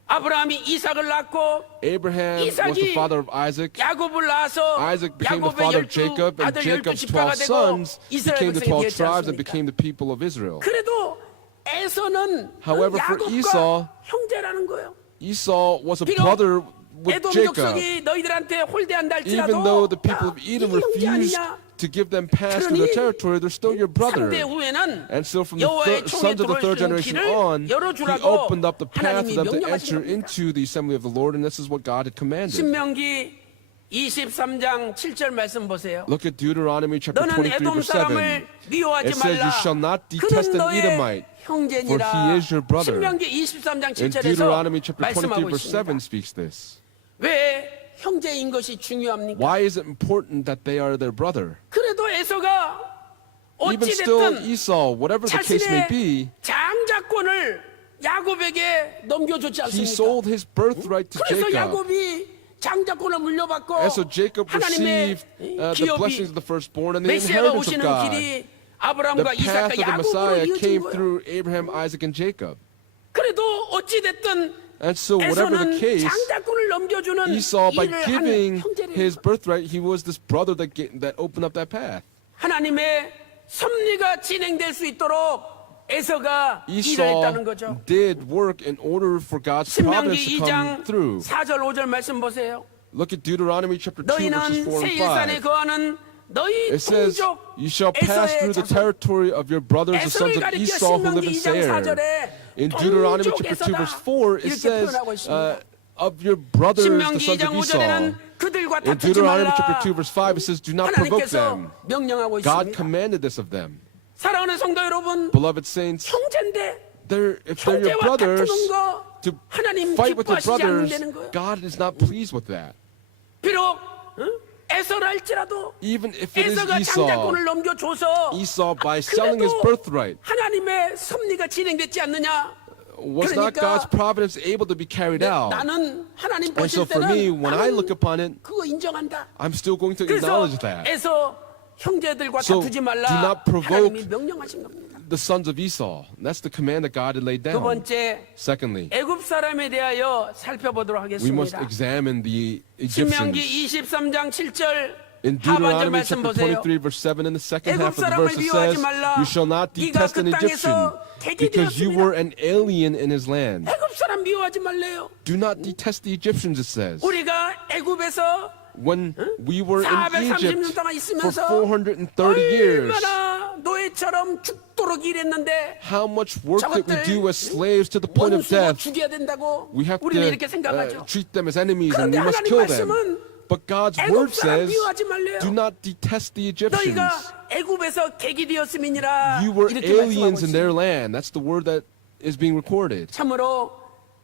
아브라함이 이삭을 낳고 Abraham was the 이삭이 father of Isaac. 야곱을 낳아서 Isaac became the 야곱의 father of 12 Jacob, and 아들 12 Jacob's 지파가 12 되고 sons 이스라엘 became the 백성이 12 되었지 tribes and 않습니까? became the people of Israel. 그래도 에서는 However, for 야곱과 Esau, 형제라는 거예요. Esau was a 비록 brother with 에돔 Jacob. 족속이 너희들한테 홀대한다 할지라도 Even though the people of Edom 이게 형제 refused 아니냐? to give them pass through their territory, they're still your brother. 3대 후에는 And so from the 여호와의 총에 sons of the 들어올 third 수 있는 generation 길을 on, he 열어주라고 opened up the path 하나님이 for them to 명령하신 enter 겁니다. into the assembly of the Lord, and this is what God had commanded. 신명기 23장 7절 말씀 보세요. Look at Deuteronomy chapter 너는 23 에돔 verse 사람을 7. 미워하지 It says, 말라. "You shall not detest 그는 an 너의 Edomite, 형제니라. for he is your brother." 신명기 23장 In 7절에서 Deuteronomy chapter 23 말씀하고 verse 있습니다. 7 speaks this. 왜 형제인 것이 중요합니까? Why is it important that they are their brother? 그래도 에서가 Even still, 어찌됐든 Esau, whatever the case may be, 자신의 장자권을 야곱에게 넘겨줬지 he 않습니까? sold his birthright to 그래서 Jacob. 야곱이 장자권을 물려받고 And so Jacob 하나님의 received the blessings of the firstborn and the 메시아가 inheritance of 오시는 God. 길이 The 아브라함과 path 이삭과 of the 야곱으로 Messiah 이어진 came 거예요. through Abraham, Isaac, and Jacob. 그래도 어찌됐든 And so whatever the 에서는 case, 장자권을 넘겨주는 Esau, by 일을 하는 giving 형제래요. his birthright, he was this brother that opened up that path. 하나님의 섭리가 진행될 수 있도록 에서가 일을 Esau 했다는 거죠. did work in order for God's providence 신명기 to come 2장 through. 4절 5절 말씀 보세요. Look at Deuteronomy chapter 2 verses 너희는 4 and 세일산에 5. 거하는 너희 It says, 동족 "You shall pass through the territory of your brothers, the 에서를 sons of 가리켜 Esau who live 신명기 in 2장 Seir." 4절에 In Deuteronomy chapter 2 verse 4, it 이렇게 says, 표현하고 있습니다. "Of your brothers, the 신명기 sons 2장 of 5절에는 Esau." 그들과 In 다투지 Deuteronomy 말라. chapter 2 verse 5, it says, "Do not provoke 하나님께서 them." 명령하고 God 있습니다. commanded this of them. 사랑하는 성도 여러분, Beloved saints, 형제인데 if they're your 형제와 brothers, 다투는 거 to 하나님 fight with their 기뻐하시지 brothers, 않는다는 거예요. God is not pleased with that. 비록 에서라 할지라도 Even if it is 에서가 Esau, 장자권을 넘겨줘서 Esau by selling his 그래도 birthright, 하나님의 섭리가 진행됐지 않느냐? was not 그러니까 God's providence able to be carried out. 나는 하나님 And so 보실 for me, 때는 when I look 나는 upon it, 그거 인정한다. I'm still going to 그래서 acknowledge that. 에서 형제들과 So, 다투지 do 말라 not provoke 하나님이 명령하신 겁니다. The sons of Esau. That's the command that God had laid 두 down. 번째 Secondly, 애굽 사람에 대하여 살펴보도록 we must 하겠습니다. examine the 신명기 Egyptians. 23장 7절 In 하반절 Deuteronomy 말씀 chapter 보세요. 23 verse 7, in the second 애굽 half of the 사람을 verse it 미워하지 says, 말라. "You shall not 네가 detest 그 an Egyptian 땅에서 객이 because you 되었습니다. were an alien in his land." 애굽 사람 미워하지 말래요. Do not detest the Egyptians, it says. 우리가 애굽에서 When we were in 430년 Egypt 동안 for 있으면서 430 years, 얼마나 노예처럼 죽도록 일했는데 how much work did we 저것들 do as slaves to the point of 원수로 death? 죽여야 된다고 We have 우리는 to 이렇게 생각하죠. treat them as enemies and 그런데 we must 하나님 kill them. 말씀은 But God's 애굽 word 사람 says, 미워하지 말래요. do not detest the Egyptians. 너희가 애굽에서 객이 되었음이니라 You were 이렇게 말씀하고 aliens in their 있습니다. land. That's the word that is being recorded. 참으로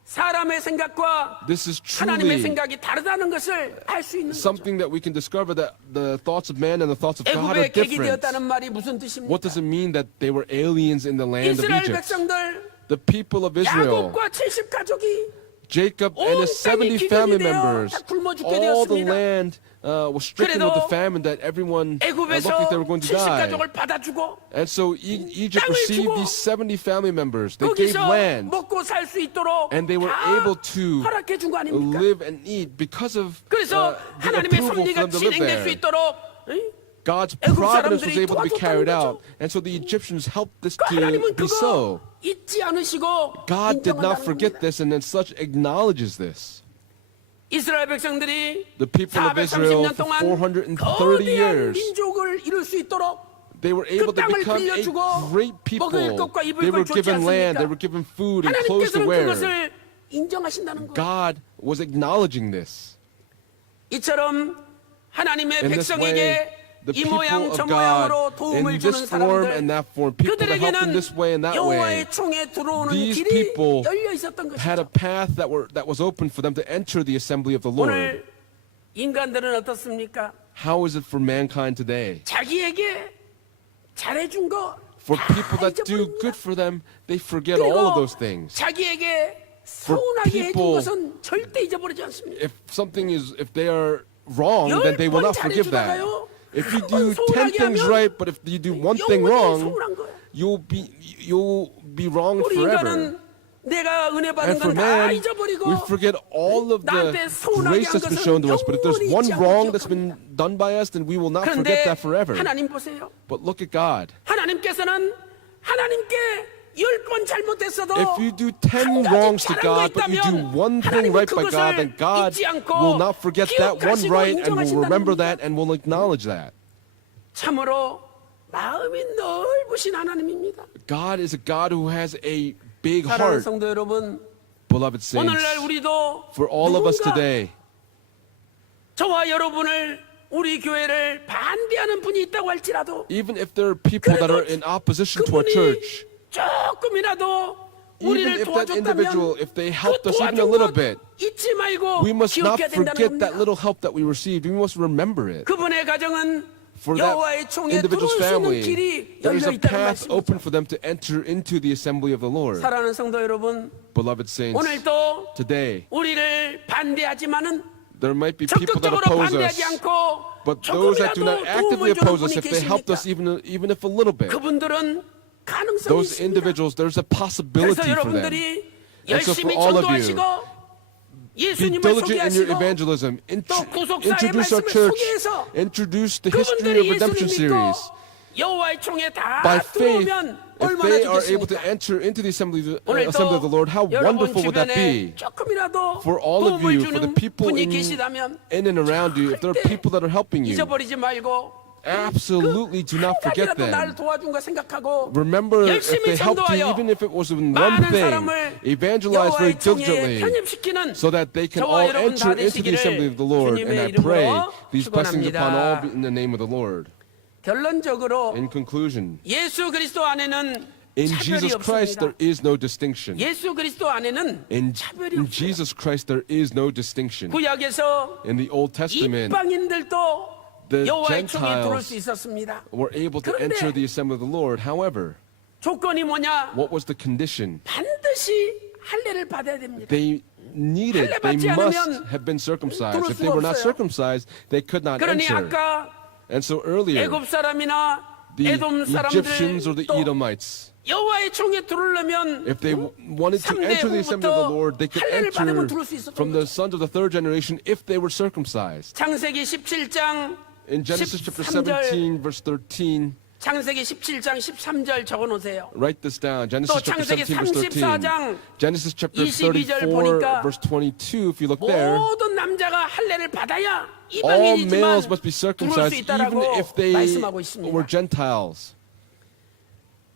사람의 생각과 This is 하나님의 truly 생각이 다르다는 것을 알 수 있는 거죠. something that we can discover, that the thoughts of man and the thoughts of God are 애굽에 객이 different. 되었다는 말이 무슨 뜻입니까? What does it mean that they were aliens in the land of 이스라엘 Egypt? 백성들 The people of Israel, 야곱과 70 가족이 Jacob and his 70 family members, 다 굶어 죽게 all the 되었습니다. land was stricken with the famine, that everyone looked like 애굽에서 they were going to 70 die. 가족을 받아주고 And so Egypt 땅을 received 주고 these 70 family members. They gave 거기서 land, 먹고 살 수 있도록 and they were 다 able to 허락해 준 거 아닙니까? live and eat because of 그래서 the 하나님의 approval for 섭리가 them to live 진행될 수 there. 있도록 응? God's 애굽 providence was 사람들이 able to be carried 도와줬다는 out, and so the Egyptians helped this 그 to 하나님은 be 그거 so. 잊지 않으시고 God did not 인정한다는 forget 겁니다. this, and then such acknowledges this. 이스라엘 백성들이 The people of Israel 430년 for 동안 430 거대한 years, 민족을 이룰 수 있도록 they were able 그 to 땅을 become 빌려주고 a great people. 먹을 것과 입을 They were 걸 줬지 given land, 않습니까? they were given food and clothes to 하나님께서는 wear. 그것을 인정하신다는 거예요. God was acknowledging this. 이처럼 하나님의 In this way, 백성에게 the 이 people 모양 of 저 God, 모양으로 in 도움을 this 주는 form 사람들 and that form, people that helped in 그들에게는 this way and that way, 여호와의 총에 들어오는 these 길이 people 열려 있었던 had a 것이죠. path that was open for them to enter the assembly of the Lord. 오늘 인간들은 어떻습니까? How is it for mankind today? 자기에게 잘해준 거 For 다 people that do 잊어버립니다. good for them, they forget all of 그리고 those things. 자기에게 서운하게 해준 people- 것은 절대 잊어버리지 않습니다. If they are wrong, then they will not forgive that. If you do 10 things right, but if you do one thing 영원히 wrong, 서운한 거야. you'll be wrong 우리 forever. 인간은 내가 은혜 받은 And for 건 다 man, 잊어버리고 we forget all of the 나한테 서운하게 grace 한 that's been 것은 shown to us. But if there's 영원히 one 잊지 않고 wrong that's 기억합니다. been done by us, then we will not 그런데 forget that forever. 하나님 보세요. But look at God. 하나님께서는 하나님께 10번 잘못했어도 If you do 10 한 가지 wrongs to 잘한 거 God, but you do 있다면 one thing 하나님은 right by God, then 그것을 God 잊지 않고 will not forget that one 기억하시고 right and will 인정하신다는 remember 겁니다. that and will acknowledge that. 참으로 마음이 넓으신 하나님입니다. God is a God who has a big 사랑하는 heart, 성도 여러분, beloved 오늘날 saints. 우리도 For all of us 누군가 today, 저와 여러분을 우리 교회를 반대하는 분이 있다고 할지라도 even if there are people that are in opposition to our 그분이 church, 조금이라도 even 우리를 if that 도와줬다면 individual, if they 그 helped us even a 도와준 little 것 bit, 잊지 말고 we must not 기억해야 된다는 forget that 겁니다. little help that we received. We must remember it. 그분의 가정은 For that 여호와의 총에 들어올 individual's 수 있는 family, 길이 there is 열려 a 있다는 path 말씀이죠. open for them to enter into the assembly of the Lord. 사랑하는 성도 여러분, Beloved saints, 오늘도 today, 우리를 반대하지만은 there might be people that 적극적으로 oppose us, 반대하지 않고 but those that do not 조금이라도 actively 도움을 주는 oppose us, 분이 if they helped us 계십니까? even if a little bit, 그분들은 가능성이 those 있습니다. individuals, there's a possibility 그래서 for them. 여러분들이 And so 열심히 for all of you, 전도하시고 be 예수님을 diligent in your 소개하시고 evangelism. 또 구속사의 Introduce our 말씀을 church. 소개해서 Introduce the history of 그분들이 redemption 예수님 믿고 series. 여호와의 총에 다 By faith, 들어오면 if 얼마나 they are able to 좋겠습니까? enter into the assembly of 오늘도 the Lord, how 여러분 wonderful would that 주변에 be? 조금이라도 For all of 도움을 you, for the 주는 people 분이 in 계시다면 and around you, if there are people that are helping you, 잊어버리지 말고 absolutely do not 한 forget 가지라도 나를 them. 도와준 거 생각하고 Remember, if 열심히 they helped you, 전도하여 even if it was in one 많은 thing, 사람을 evangelize very 여호와의 총에 diligently 편입시키는 so that they can 저와 all 여러분 enter 다 into the assembly 되시기를 of the Lord. And 주님의 I pray 이름으로 these blessings upon all 축원합니다. in the name of the Lord. 결론적으로 In conclusion, 예수 그리스도 안에는 in 차별이 Jesus Christ there 없습니다. is no distinction. 예수 그리스도 안에는 In 차별이 없습니다. Jesus Christ there is no distinction. 구약에서 In the Old Testament, 이방인들도 the 여호와의 총에 들어올 수 Gentiles 있었습니다. were able to 그런데 enter the assembly of the Lord. However, 조건이 뭐냐? what was the condition? 반드시 할례를 받아야 됩니다. They needed, 할례 they 받지 must 않으면 have been circumcised. 들어올 If they were not 수가 없어요. circumcised, they could not 그러니 enter. 아까 And so earlier, 애굽 사람이나 the 에돔 Egyptians or the 사람들 또 Edomites, 여호와의 총에 들어오려면 if they wanted to 3대 enter the assembly of the Lord, they could 할례를 받으면 enter 들어올 수 있었던 from the 거죠. sons of the third generation if they were circumcised. 창세기 17장 In Genesis chapter 13절 17, verse 13, 창세기 17장 13절 적어 놓으세요. write this down. Genesis 또 chapter 창세기 17, verse 13. 34장 Genesis chapter 22절 34, 보니까 verse 22, if you look there, 모든 남자가 할례를 받아야 all 이방인이지만 males must be 들어올 수 circumcised even 있다라고 if they 말씀하고 were 있습니다. Gentiles.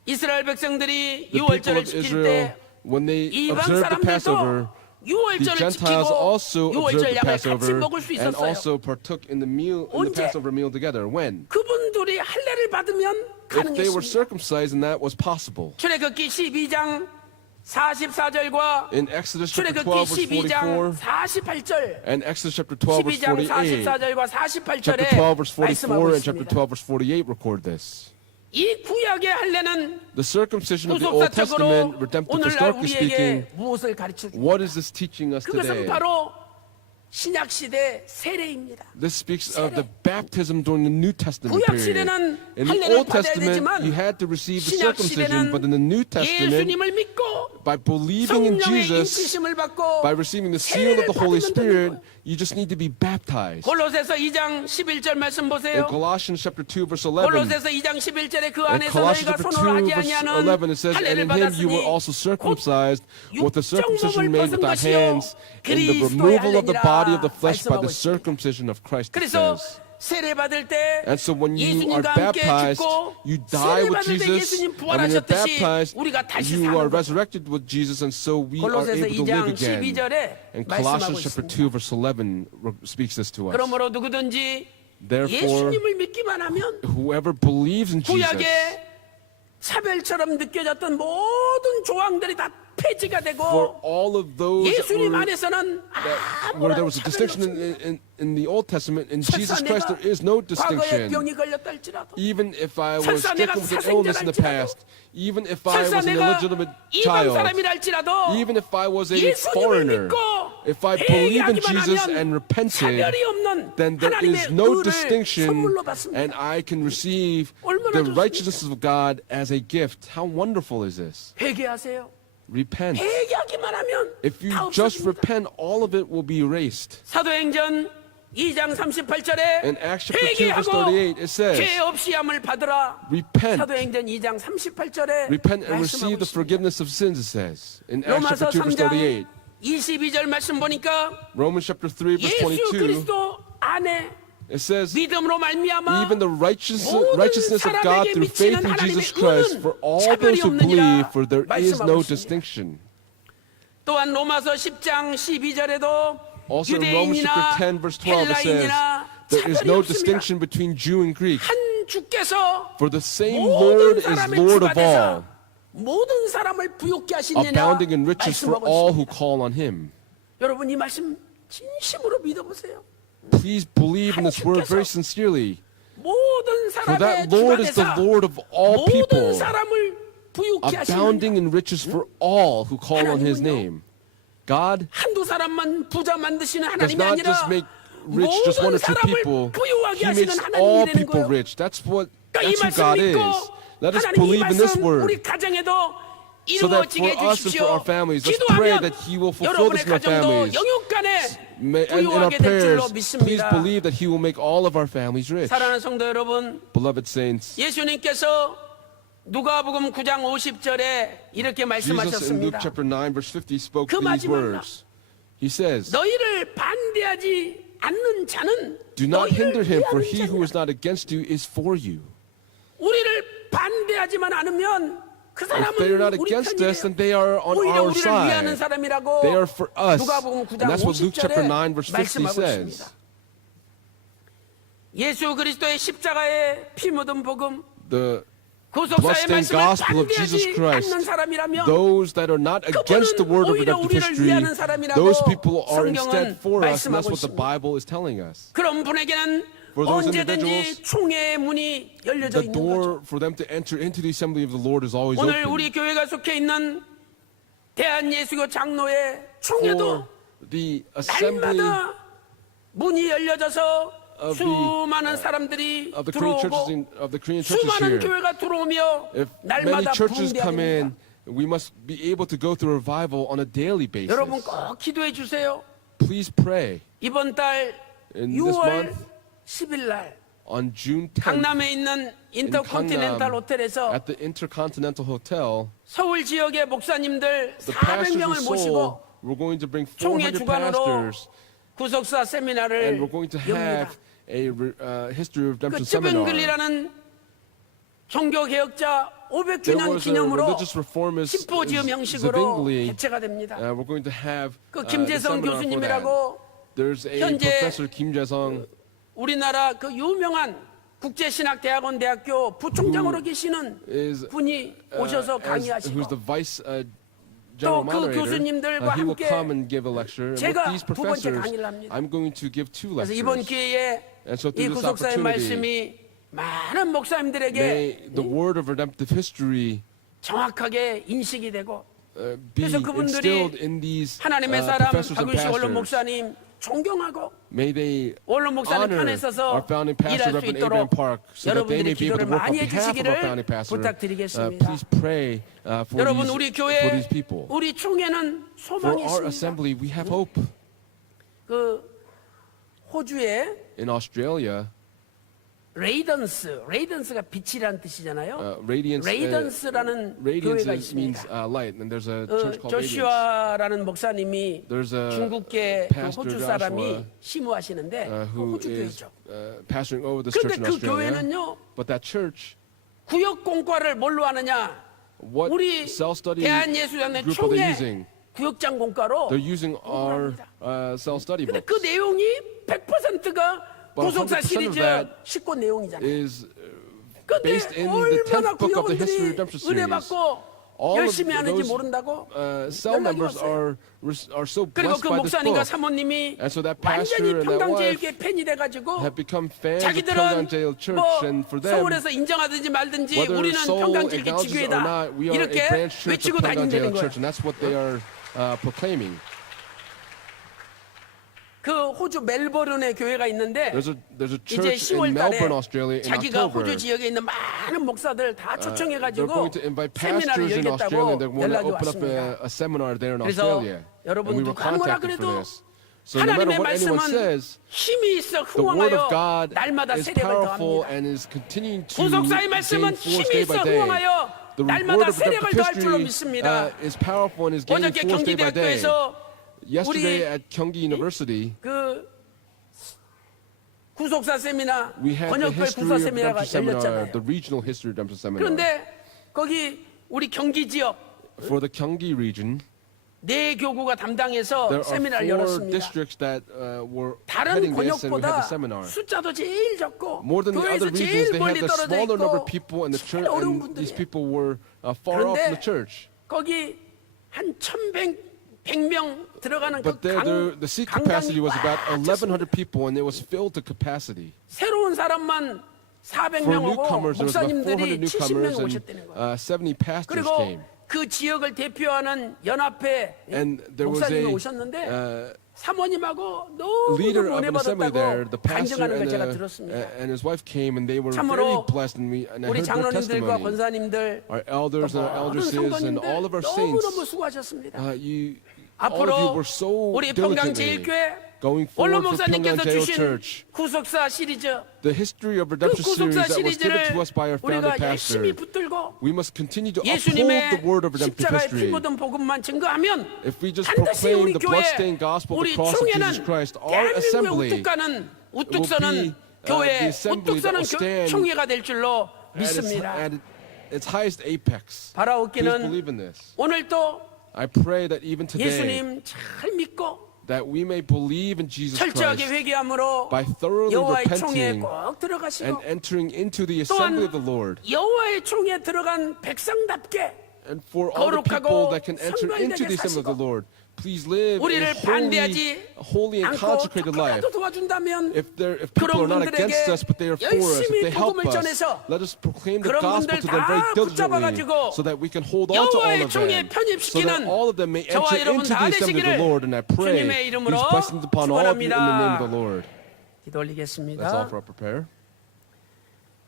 이스라엘 백성들이 The people 유월절을 of 지킬 Israel, 때 when they 이방 observed the Passover, 사람들도 the 유월절을 Gentiles 지키고 also observed 유월절 the 양을 같이 Passover 먹을 수 and 있었어요. also partook in the meal, in the 언제? Passover meal together. When? 그분들이 할례를 받으면 If they were 가능했습니다. circumcised, and that was possible. 출애굽기 12장 44절과 In Exodus chapter 출애굽기 12 verse 12장 44 48절, and Exodus chapter 12 verse 12장 48, 44절과 chapter 48절에 12 verse 44 말씀하고 and chapter 있습니다. 12 verse 48 record this. 이 구약의 할례는 The circumcision of the Old Testament, 구속사적으로 redemptive 오늘날 historically 우리에게 speaking, 무엇을 가르쳐 줍니까? what is this teaching us 그것은 today? 바로 신약 시대 세례입니다. This speaks of the baptism during the New Testament 구약 period. 시대는 In the 할례를 Old 받아야 Testament, 되지만 you had to receive the 신약 circumcision, 시대는 but in the New Testament, 예수님을 믿고 by believing in 성령의 Jesus, 인치심을 받고 by receiving the seal of the Holy 세례를 받으면 되는 Spirit, 거예요. you just need to be baptized. 골로새서 2장 11절 말씀 In 보세요. Colossians chapter 2 verse 11, 골로새서 2장 11절에 그 in 안에서 Colossians 너희가 chapter 손으로 2 하지 verse 아니하는 11, it says, and 할례를 in him you were 받았으니 also circumcised with the circumcision 육정몸을 made without 벗은 hands, 것이요 in the 그리스도의 removal of the body of the 할례니라 flesh by the 말씀하고 있습니다. circumcision of Christ, it 그래서 says. 세례 받을 때 And so when you are 예수님과 함께 baptized, 죽고 you die 세례 with 받을 때 Jesus, 예수님 and when you're 부활하셨듯이 baptized, 우리가 다시 you are 사는 거죠. resurrected with Jesus, and so we are 골로새서 able to live 2장 again. 12절에 And 말씀하고 Colossians chapter 있습니다. 2 verse 11 speaks this to us. 그러므로 누구든지 Therefore, 예수님을 믿기만 하면 whoever believes in Jesus, 구약의 차별처럼 느껴졌던 모든 조항들이 다 폐지가 for 되고 all of those that 예수님 were, 안에서는 where there 아무런 was a 차별이 distinction 없습니다. in the Old Testament, in Jesus 설사 Christ 내가 there is no 과거에 distinction. 병이 걸렸다 할지라도 Even if I was 설사 내가 stricken with an illness in the past, even if I 설사 was an 내가 illegitimate 이방 child, 사람이라 할지라도 even if I was a 예수님을 foreigner, 믿고 if I believe in 회개하기만 Jesus and 하면 repented, 차별이 없는 then there 하나님의 is no 의를 distinction, 선물로 받습니다. and I can receive 얼마나 the 좋습니까? righteousness of God as a gift. How wonderful is this? 회개하세요. Repent. 회개하기만 하면 If you 다 just 없어집니다. repent, all of it will be erased. 사도행전 2장 38절에 In Acts chapter 2 verse 회개하고 38, it says, 죄 없이 함을 받으라. repent. 사도행전 2장 38절에 Repent and 말씀하고 receive the 있습니다. forgiveness of sins, it says. In Acts 로마서 chapter 2 verse 3장 38. 22절 말씀 보니까 Romans chapter 3 verse 예수 22, 그리스도 안에 it says, 믿음으로 말미암아 even the 모든 righteousness of God 사람에게 through faith 미치는 in 하나님의 Jesus Christ 은은 for all 차별이 those who 없느니라 believe, for there is 말씀하고 no 있습니다. distinction. 또한 로마서 10장 12절에도 Also in Romans 유대인이나 chapter 10 verse 12 it says, 헬라인이나 there is 차별이 no 없습니다. distinction between Jew and Greek, 한 주께서 for the same Lord 모든 is 사람의 Lord 주가 of all, 되사 모든 사람을 부욕케 하시느냐 abounding in riches for 말씀하고 all who 있습니다. call on him. 여러분 이 말씀 진심으로 믿어보세요. Please believe in this word very sincerely. 모든 For 사람의 that 주가 Lord is the 되사 Lord of all 모든 people, 사람을 부욕케 abounding 하시느냐. in riches for all who call on his name. God 한두 사람만 부자 만드시는 does 하나님이 not 아니라 just make rich just one 모든 or two 사람을 people. 부유하게 He 하시는 makes 하나님이 all 되는 people 거예요. rich. That's who 그러니까 이 말씀 God is. 믿고 Let us 하나님 이 believe in this 말씀 word, 우리 가정에도 so that 이루어지게 for us and for 해주십시오. our families, let's pray 기도하면 that He will fulfill 여러분의 this in our 가정도 families. 영육간에 And in our 부유하게 될 줄로 prayers, please 믿습니다. believe that He will make all of our families rich. 사랑하는 성도 여러분, Beloved saints, 예수님께서 누가복음 9장 50절에 이렇게 Jesus in Luke 말씀하셨습니다. chapter 9 verse 50 spoke 그 these 마지막 words. He says, 너희를 반대하지 않는 자는 do not hinder 너희를 him, for 위하는 he who 자니라. is not against you is for you. 우리를 반대하지만 않으면 그 If they are not 사람은 우리 against us, then 편이에요. they are on 오히려 our 우리를 위하는 side. 사람이라고 They are for us. 누가복음 9장 And that's what Luke chapter 9 50절에 verse 50 말씀하고 says. 있습니다. 예수 그리스도의 십자가에 피 묻은 복음 The 구속사의 bloodstained 말씀을 gospel of Jesus 반대하지 Christ, 않는 사람이라면 those that are not against the word of 오히려 redemptive 우리를 history, 위하는 사람이라고 those people are 성경은 instead for us, and 말씀하고 that's what the 있습니다. Bible is telling us. 그런 분에게는 For those 언제든지 individuals, 총회의 문이 열려져 The 있는 door 거죠. for them to enter into the assembly of the Lord is always 오늘 open. 우리 교회가 속해 있는 대한예수교 장로회 총회도 For the assembly 날마다 문이 열려져서 of the, 수많은 사람들이 of the Korean churches 들어오고 of the Korean churches 수많은 here, 교회가 들어오며 if many 날마다 churches come 붕괴합니다. in, we must be able to go through revival on a daily basis. 여러분 꼭 기도해 주세요. Please pray. 이번 달 In this 6월 month, 10일 날 on June 10th, 강남에 있는 인터컨티넨탈 Gangnam, 호텔에서 at the Intercontinental Hotel, 서울 지역의 목사님들 the pastors of 400명을 Seoul, 모시고 we're going to bring 총회 400 주관으로 pastors, 구속사 and 세미나를 we're going to 엽니다. have a history of 그 redemption seminar. 쯔빙글리라는 종교개혁자 There 500주년 was a 기념으로 religious reformist 심포지엄 형식으로 Zwingli. 개최가 됩니다. We're going to have 그 the 김재성 seminar for that. 교수님이라고 There's a 현재 professor Kim Jae-sung 우리나라 그 유명한 국제신학대학원 대학교 부총장으로 계시는 is 분이 오셔서 who's the 강의하시고 vice general 그 moderator, 교수님들과 he will 함께 come and give a lecture. And with 제가 these 두 번째 professors, 강의를 합니다. I'm going to give 2 그래서 이번 lectures. 기회에 And so 이 through this 구속사의 opportunity, 말씀이 많은 목사님들에게 may the word of redemptive history 정확하게 인식이 되고 be 그래서 그분들이 instilled in these 하나님의 사람 professors and 박윤식 원론 pastors. 목사님 존경하고 May they 원론 목사님 honor 편에 서서 our founding pastor, 일할 수 Reverend Abraham 있도록 Park, so that they 여러분들이 may be able to 기도를 work on 많이 behalf of our 해주시기를 founding pastor. 부탁드리겠습니다. Please pray for 여러분 우리 for 교회 these people. 우리 총회는 For 소망이 our 있습니다. assembly, we have hope. 그 호주에 In Australia, 레이던스가 빛이라는 뜻이잖아요. Radiance, 레이던스라는 radiance 교회가 means 있습니다. light, and there's a church called Radiance. 조슈아라는 목사님이 There's a 중국계 그 Pastor 호주 Joshua, 사람이 심우하시는데 그 who 호주 is 교회죠. pastoring over this church 그런데 in 그 Australia. 교회는요 But that church, 구역 공과를 뭘로 하느냐? what 우리 self-study 대한예수단의 group are 총회 they using? 구역장 공과로 They're using our 합니다. self-study 근데 books. 그 내용이 100%가 But 구속사 100% of 시리즈 that 식권 내용이잖아요. is 근데 based in the 얼마나 10th book of the 구역원들이 History Redemption 은혜 series. 받고 All of 열심히 하는지 those 모른다고 cell 연락이 members 왔어요. are so 그리고 blessed 그 by this 목사님과 book 사모님이 And so that pastor 완전히 and that 평강제일교회 wife 팬이 돼가지고 have become fans of 자기들은 Pyongyang Church, 뭐 and for them, 서울에서 인정하든지 말든지 whether 우리는 Seoul 평강제일교 acknowledges it or 지교회다 not, we are a 이렇게 branch church 외치고 of 다닌다는 Pyongyang 거예요. Church, and that's what they are proclaiming. 그 호주 멜버른에 교회가 있는데 There's a 이제 church 10월 in 달에 Melbourne, Australia, in 자기가 October. 호주 지역에 있는 많은 목사들 다 They're 초청해가지고 going to invite 세미나를 pastors in Australia. They 열겠다고 want to 연락이 open up 왔습니다. a seminar there in 그래서 Australia. 여러분 And we were 누가 뭐라 contacted for 그래도 this. So no matter 하나님의 what anyone 말씀은 says, 힘이 있어 the word of 흥황하여 God 날마다 is 세력을 powerful 더합니다. and is continuing to 구속사의 gain 말씀은 force 힘이 day 있어 by day. 흥황하여 The word 날마다 of 세력을 redemptive 더할 줄로 history 믿습니다. is powerful and is gaining 어저께 force day by day. 경기대학교에서 Yesterday 우리 at Gyeonggi University, 그 구속사 세미나 we had the 번역별 history 구사 of 세미나가 redemption seminar, 열렸잖아요. the regional history redemption seminar. 그런데 거기 우리 경기 지역 For the Gyeonggi region, 네 교구가 담당해서 there are 세미나를 4 열었습니다. districts that were 다른 heading this, and we had 권역보다 the seminar. 숫자도 제일 적고 More than the 교회에서 other 제일 regions, they 멀리 had the 떨어져 smaller number 있고 of people, and the 제일 church, 어려운 and these 분들이에요. people were far off from the church. 거기 한 1,100명 들어가는 그 But there, the seat capacity was about 1,100 people, and it was filled to capacity. 새로운 사람만 For 400명 오고 newcomers, there was about 400 목사님들이 newcomers, 70명 and 오셨다는 거예요. 70 pastors 그리고 came. 그 지역을 대표하는 연합회 And there was 목사님이 a 오셨는데 사모님하고 너무 leader of 은혜 an assembly there, 받았다고 the pastor 간증하는 걸 제가 들었습니다. and his wife came, and they were very 참으로 blessed, and I 우리 heard their 장로님들과 testimony. 권사님들 Our elders and our 모든 eldresses and all of our saints, 너무너무 수고하셨습니다. all of you 앞으로 were so 우리 diligently 평강제일교회 going 원로 forward for 목사님께서 Pyongyang 주신 Church. 구속사 시리즈 The history of 그 redemption series 구속사 that was given 시리즈를 to us by our founding 우리가 열심히 pastor. 붙들고 We must continue to uphold 예수님의 the word of redemptive 십자가의 피 history. 묻은 복음만 증거하면 If we just 반드시 우리 proclaim the 교회 bloodstained gospel, 우리 the cross of Jesus 총회는 Christ, our 대한민국의 assembly 우뚝가는 will 우뚝서는 be, 교회 the assembly that 우뚝서는 will stand 총회가 될 줄로 at 믿습니다. its highest apex. Please 바라옵기는 believe in this. 오늘 또 I pray that even today, 예수님 잘 믿고 that we may believe in Jesus 철저하게 Christ 회개함으로 by thoroughly 여호와의 총회에 repenting 꼭 들어가시고 and entering into the 또한 assembly of the Lord. 여호와의 총회에 들어간 백성답게 And for all the 거룩하고 people that can enter into the assembly of the 사시고 Lord, please live a 우리를 반대하지 holy and 않고 consecrated life. 조금이라도 도와준다면 If people are not against us, but they are for us, if they help 열심히 복음을 us, 전해서 let us proclaim the 그런 gospel 분들 to them very 다 diligently, 붙잡아가지고 so that we can hold on to all 여호와의 of 총회에 them, so that 편입시키는 all of them may 저와 enter 여러분 into 다 the assembly of the 되시기를 Lord. And I pray 주님의 이름으로 these blessings upon all of you in the name of the Lord. 기도 Let's 올리겠습니다. offer up a prayer.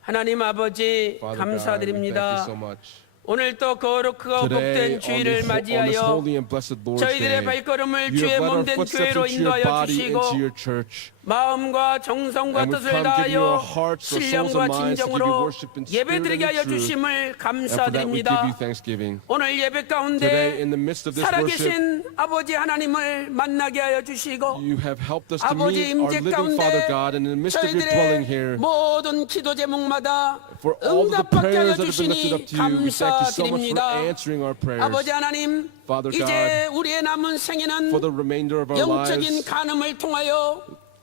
하나님 아버지 Father God, we thank you 감사드립니다. so much. 오늘 또 거룩하고 복된 Today, 주일을 on this 맞이하여 holy and blessed Lord's 저희들의 Day, 발걸음을 you 주의 have led our 몸된 footsteps 교회로 into your 인도하여 body, 주시고 into your church. 마음과 정성과 And we've 뜻을 come giving you our 다하여 hearts, our souls, 신령과 and minds to give you 진정으로 worship in spirit 예배드리게 and in 하여 truth. 주심을 And for that we 감사드립니다. give you thanksgiving. 오늘 예배 Today, 가운데 in the midst of this worship, 살아계신 아버지 하나님을 만나게 하여 주시고 you have helped us to 아버지 meet our 임재 living Father 가운데 God, and in the midst of your dwelling 저희들의 here, 모든 기도 제목마다 for all of the 응답받게 하여 prayers that have been lifted up 주시니 to you, we thank you so much for 감사드립니다. answering our prayers. 아버지 하나님 Father 이제 우리의 남은 생애는 For the remainder of our 영적인 lives, 간음을 통하여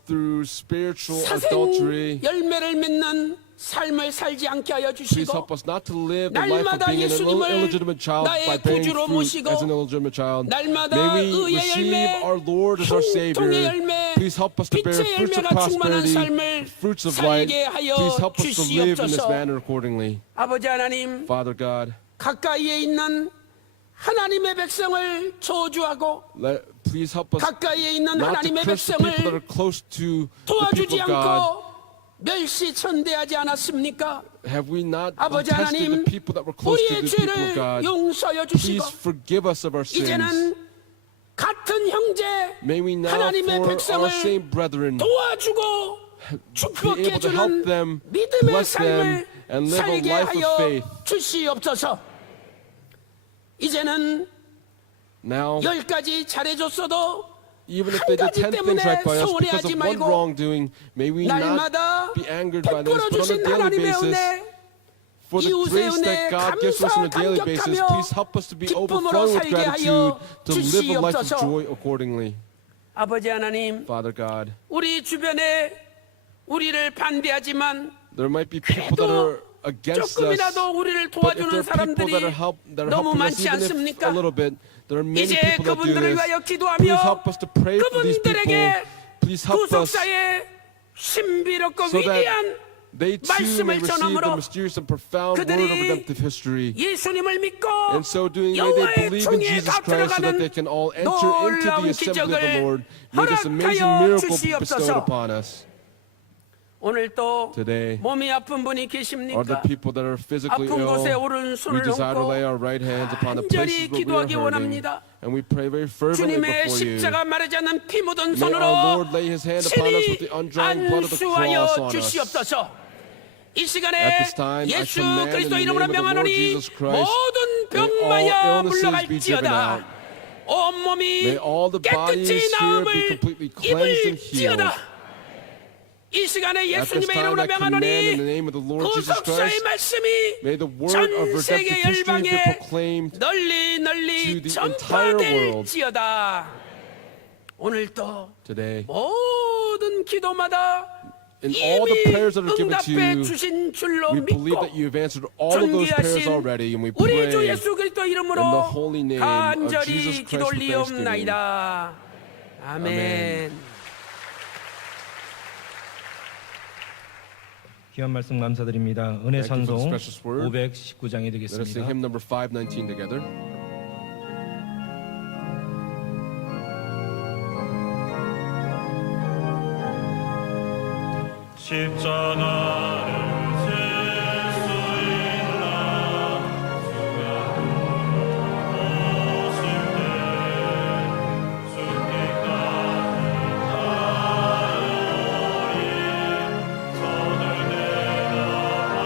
through spiritual 사생 adultery 열매를 맺는 삶을 살지 않게 하여 Please 주시고 help us not to live the life of 날마다 being an 예수님을 illegitimate child by 나의 bearing 구주로 fruit 모시고 as an illegitimate child. 날마다 May we 의의 receive 열매, our Lord as our 형통의 Savior. 열매, Please help us to bear 빛의 fruits of 열매가 충만한 prosperity, 삶을 fruits of light. 살게 하여 Please help us to live in this 주시옵소서. manner accordingly. 아버지 하나님, Father God, 가까이에 있는 하나님의 백성을 저주하고 please help us 가까이에 있는 not to 하나님의 curse the people that 백성을 are close to the 도와주지 people of God. 않고 멸시천대하지 않았습니까? Have we not 아버지 detested the 하나님, people that were close to 우리의 the people of 죄를 God? 용서하여 Please 주시고 forgive us of our sins. 이제는 같은 형제 May we now 하나님의 for 백성을 our same brethren 도와주고 be able to help 축복해주는 them, 믿음의 bless them, 삶을 and live a 살게 life of 하여 faith. 주시옵소서. 이제는 Now, 10가지 잘해줬어도 even if 한 they did 가지 10 things right by us, because 서운해하지 of one 말고 wrongdoing, may we not 날마다 be angered by this, 베풀어 but on a 주신 daily 하나님의 basis, 은혜 for the 이웃의 grace 은혜 that God gives us on a daily basis, 감사하며 please help us to be 기쁨으로 overflowing with 살게 gratitude, 하여 to live a life of 주시옵소서. joy accordingly. 아버지 하나님, Father God, 우리 주변에 우리를 반대하지만 there might be people that are against us, 조금이라도 우리를 but if there 도와주는 are people 사람들이 that are 너무 helping us, 많지 even if a 않습니까? little bit, there are many 이제 people that do 그분들을 this. 위하여 Please 기도하며 help us to pray for these people. 그분들에게 Please help us 구속사의 신비롭고 so that 위대한 they too may 말씀을 receive the 전함으로 mysterious and profound word of 그들이 redemptive history. 예수님을 믿고 In so doing, may they 여호와의 believe in 총에 Jesus 다 Christ so that they 들어가는 can all enter into the 놀라운 assembly of the 기적을 Lord. May this amazing 허락하여 miracle be bestowed 주시옵소서. upon us. 오늘 또 Today, 몸이 아픈 are 분이 the 계십니까? people that are physically 아픈 곳에 ill. 오른손을 We desire to lay 얹고 our right hands upon the 간절히 places where we are 기도하기 hurting. 원합니다. And we pray very fervently 주님의 before you. 십자가 마르지 않는 피 묻은 May 손으로 our Lord lay his hand upon us with 친히 the undrying blood of the cross 안수하여 on us. 주시옵소서. 이 At 시간에 this time, I 예수 command 그리스도 in the 이름으로 name of the Lord 명하노니 Jesus Christ, 모든 may all 병마여 illnesses be driven out. 물러갈지어다. 온몸이 May all the bodies 깨끗이 here be 나음을 completely cleansed and healed. 입을지어다. 이 시간에 At this 예수님의 time, 이름으로 I command in the 명하노니 name of the Lord Jesus 구속사의 Christ, 말씀이 may the word 전 of 세계 redemptive history be 열방에 proclaimed 널리 to the entire world. 전파될지어다. 오늘도 today. 모든 기도마다 In all the 이미 prayers that are given to 응답해 you, 주신 줄로 we believe 믿고 that you've answered all of those prayers 존귀하신 already, and we 우리 주 pray 예수 그리스도 이름으로 in the holy name of Jesus 간절히 Christ with 기도올리옵나이다. 아멘. Amen. 귀한 말씀 감사드립니다. 은혜 Thank you for 찬송 this precious word. 519장이 Let us sing 되겠습니다. hymn number 519 together. 십자가를 질 수 있나 주가 오실 때 죽기까지 가오리 손을 내려하였다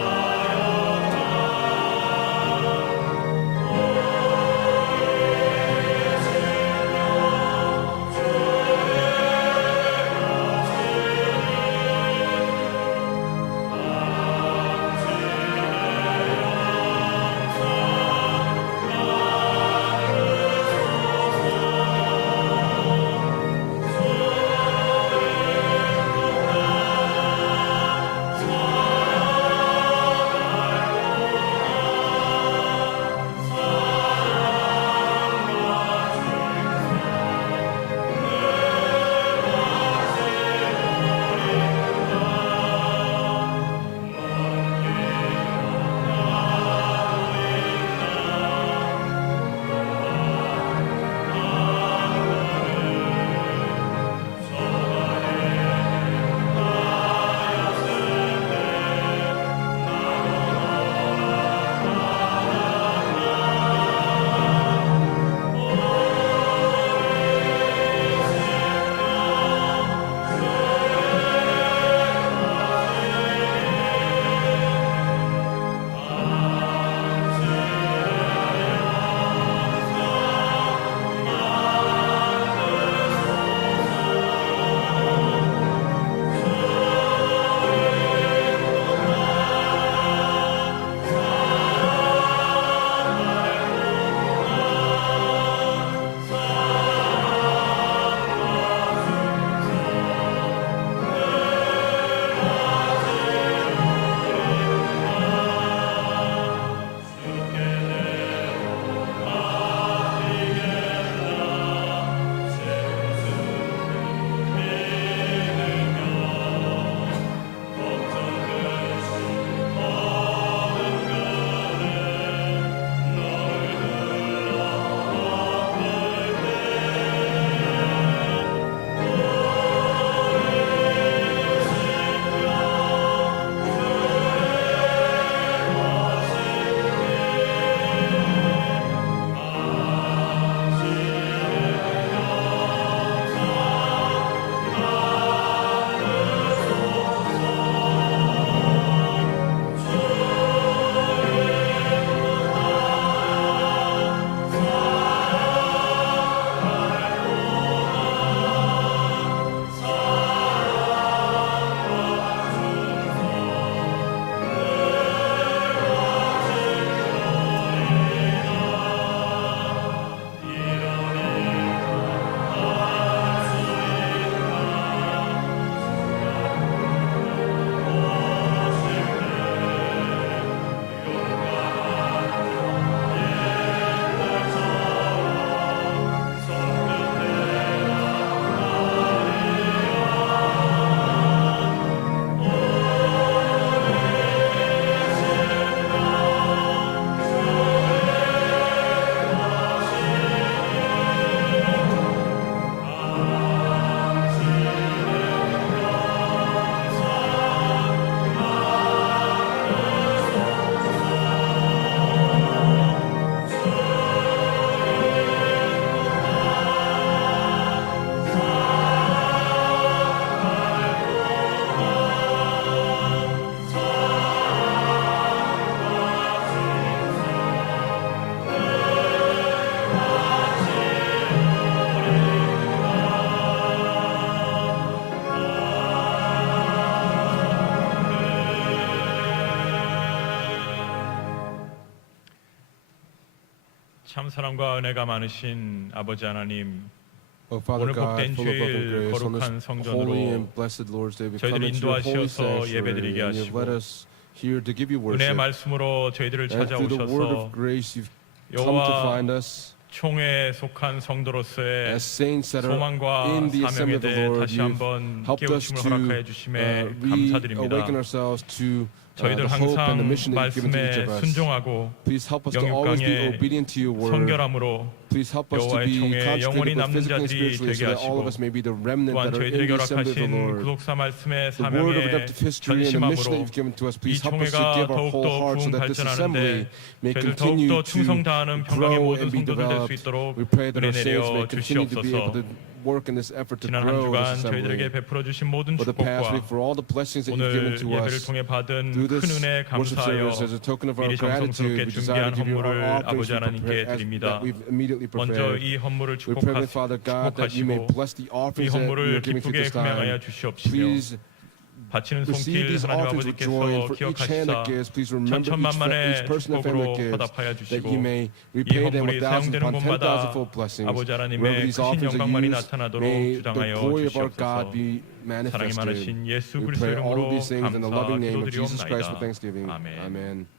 참 사랑과 은혜가 많으신 아버지 하나님, Oh, Father 오늘 God, 복된 full of love and 주일 grace, on 거룩한 this 성전으로 holy and blessed Lord's Day, we come 저희들을 into your holy 인도하셔서 sanctuary, 예배드리게 and you've 하시고 led us here to give you 은혜의 worship. 말씀으로 저희들을 And through the word 찾아오셔서 of grace, you've come to 여호와 find us 총회에 속한 성도로서의 as saints that are 소망과 in the assembly 사명에 of the 대해 Lord. 다시 You've 한번 helped us 깨우침을 to 허락하여 주심에 reawaken 감사드립니다. ourselves to 저희들 the hope and the 항상 mission that you've given to each 말씀에 of us. 순종하고 Please help us to always be 영육강에 obedient to your word. 성결함으로 Please help us to 여호와의 be 총회에 영원히 consecrated both 남는 physically and 자들이 spiritually, so 되게 that all of 하시고 us may be the remnant 또한 that are in 저희들에게 the assembly of the 허락하신 Lord. 구속사 말씀의 The word of 사명에 redemptive history and the mission that 전심함으로 you've given to us, 이 please help us to 총회가 give our whole 더욱더 heart so 부흥 that this assembly 발전하는데 may 저희들 continue 더욱더 to 충성 다하는 평강의 grow 모든 and be 성도들 될 수 developed. 있도록 We pray that 은혜 our saints may 내려 continue to be able 주시옵소서. to work in this effort to 지난 한 grow 주간 this 저희들에게 assembly. 베풀어 주신 모든 For the past 축복과 week, for all the blessings that you've given 오늘 to 예배를 us 통해 받은 through 큰 this 은혜 worship 감사하여 service, as a token of our 미리 gratitude, 정성스럽게 we desire 준비한 to give you our 헌물을 offerings 아버지 하나님께 that 드립니다. we've immediately 먼저 prepared. 이 헌물을 We pray with Father God that you may 축복하시고 bless the 이 offerings that we 헌물을 are giving to 기쁘게 this time. 흠양하여 주시옵시며 Please 바치는 receive 손길 these 하나님 offerings with joy, and 아버지께서 for each hand that 기억하시사 gives, please remember each 천천만만의 person and family 축복으로 that gives, 화답하여 that 주시고 you may 이 repay them 헌물이 with thousands 사용되는 upon 10,000 곳마다 fold blessings. 아버지 Wherever 하나님의 these 크신 offerings are 영광만이 used, 나타나도록 may the 주장하여 glory of our 주시옵소서. God be 사랑이 manifested. 많으신 예수 We 그리스도 pray all of 이름으로 these things in the 감사 loving name of Jesus Christ with 기도드리옵나이다. thanksgiving. 아멘. Amen.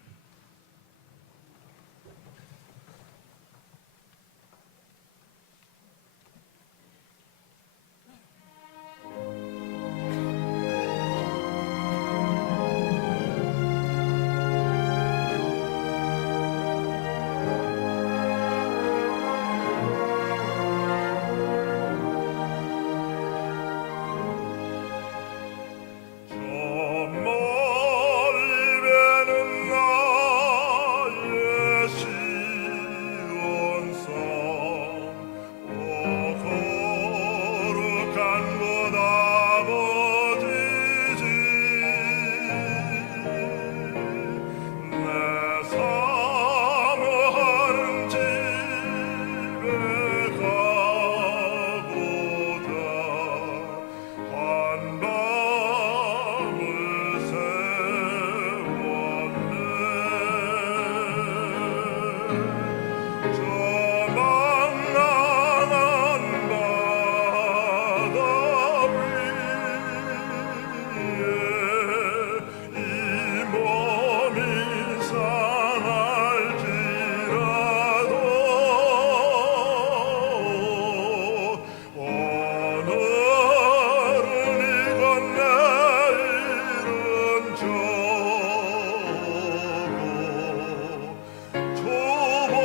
저 멀리 배는 나의 시온산 오 거룩한 곳 아버지지 내 사모하는 집에 가고자 한 밤을 세웠네 저 망랑한 바다 위에 이 몸이 상할지라도 오늘은 이건 내일은 저고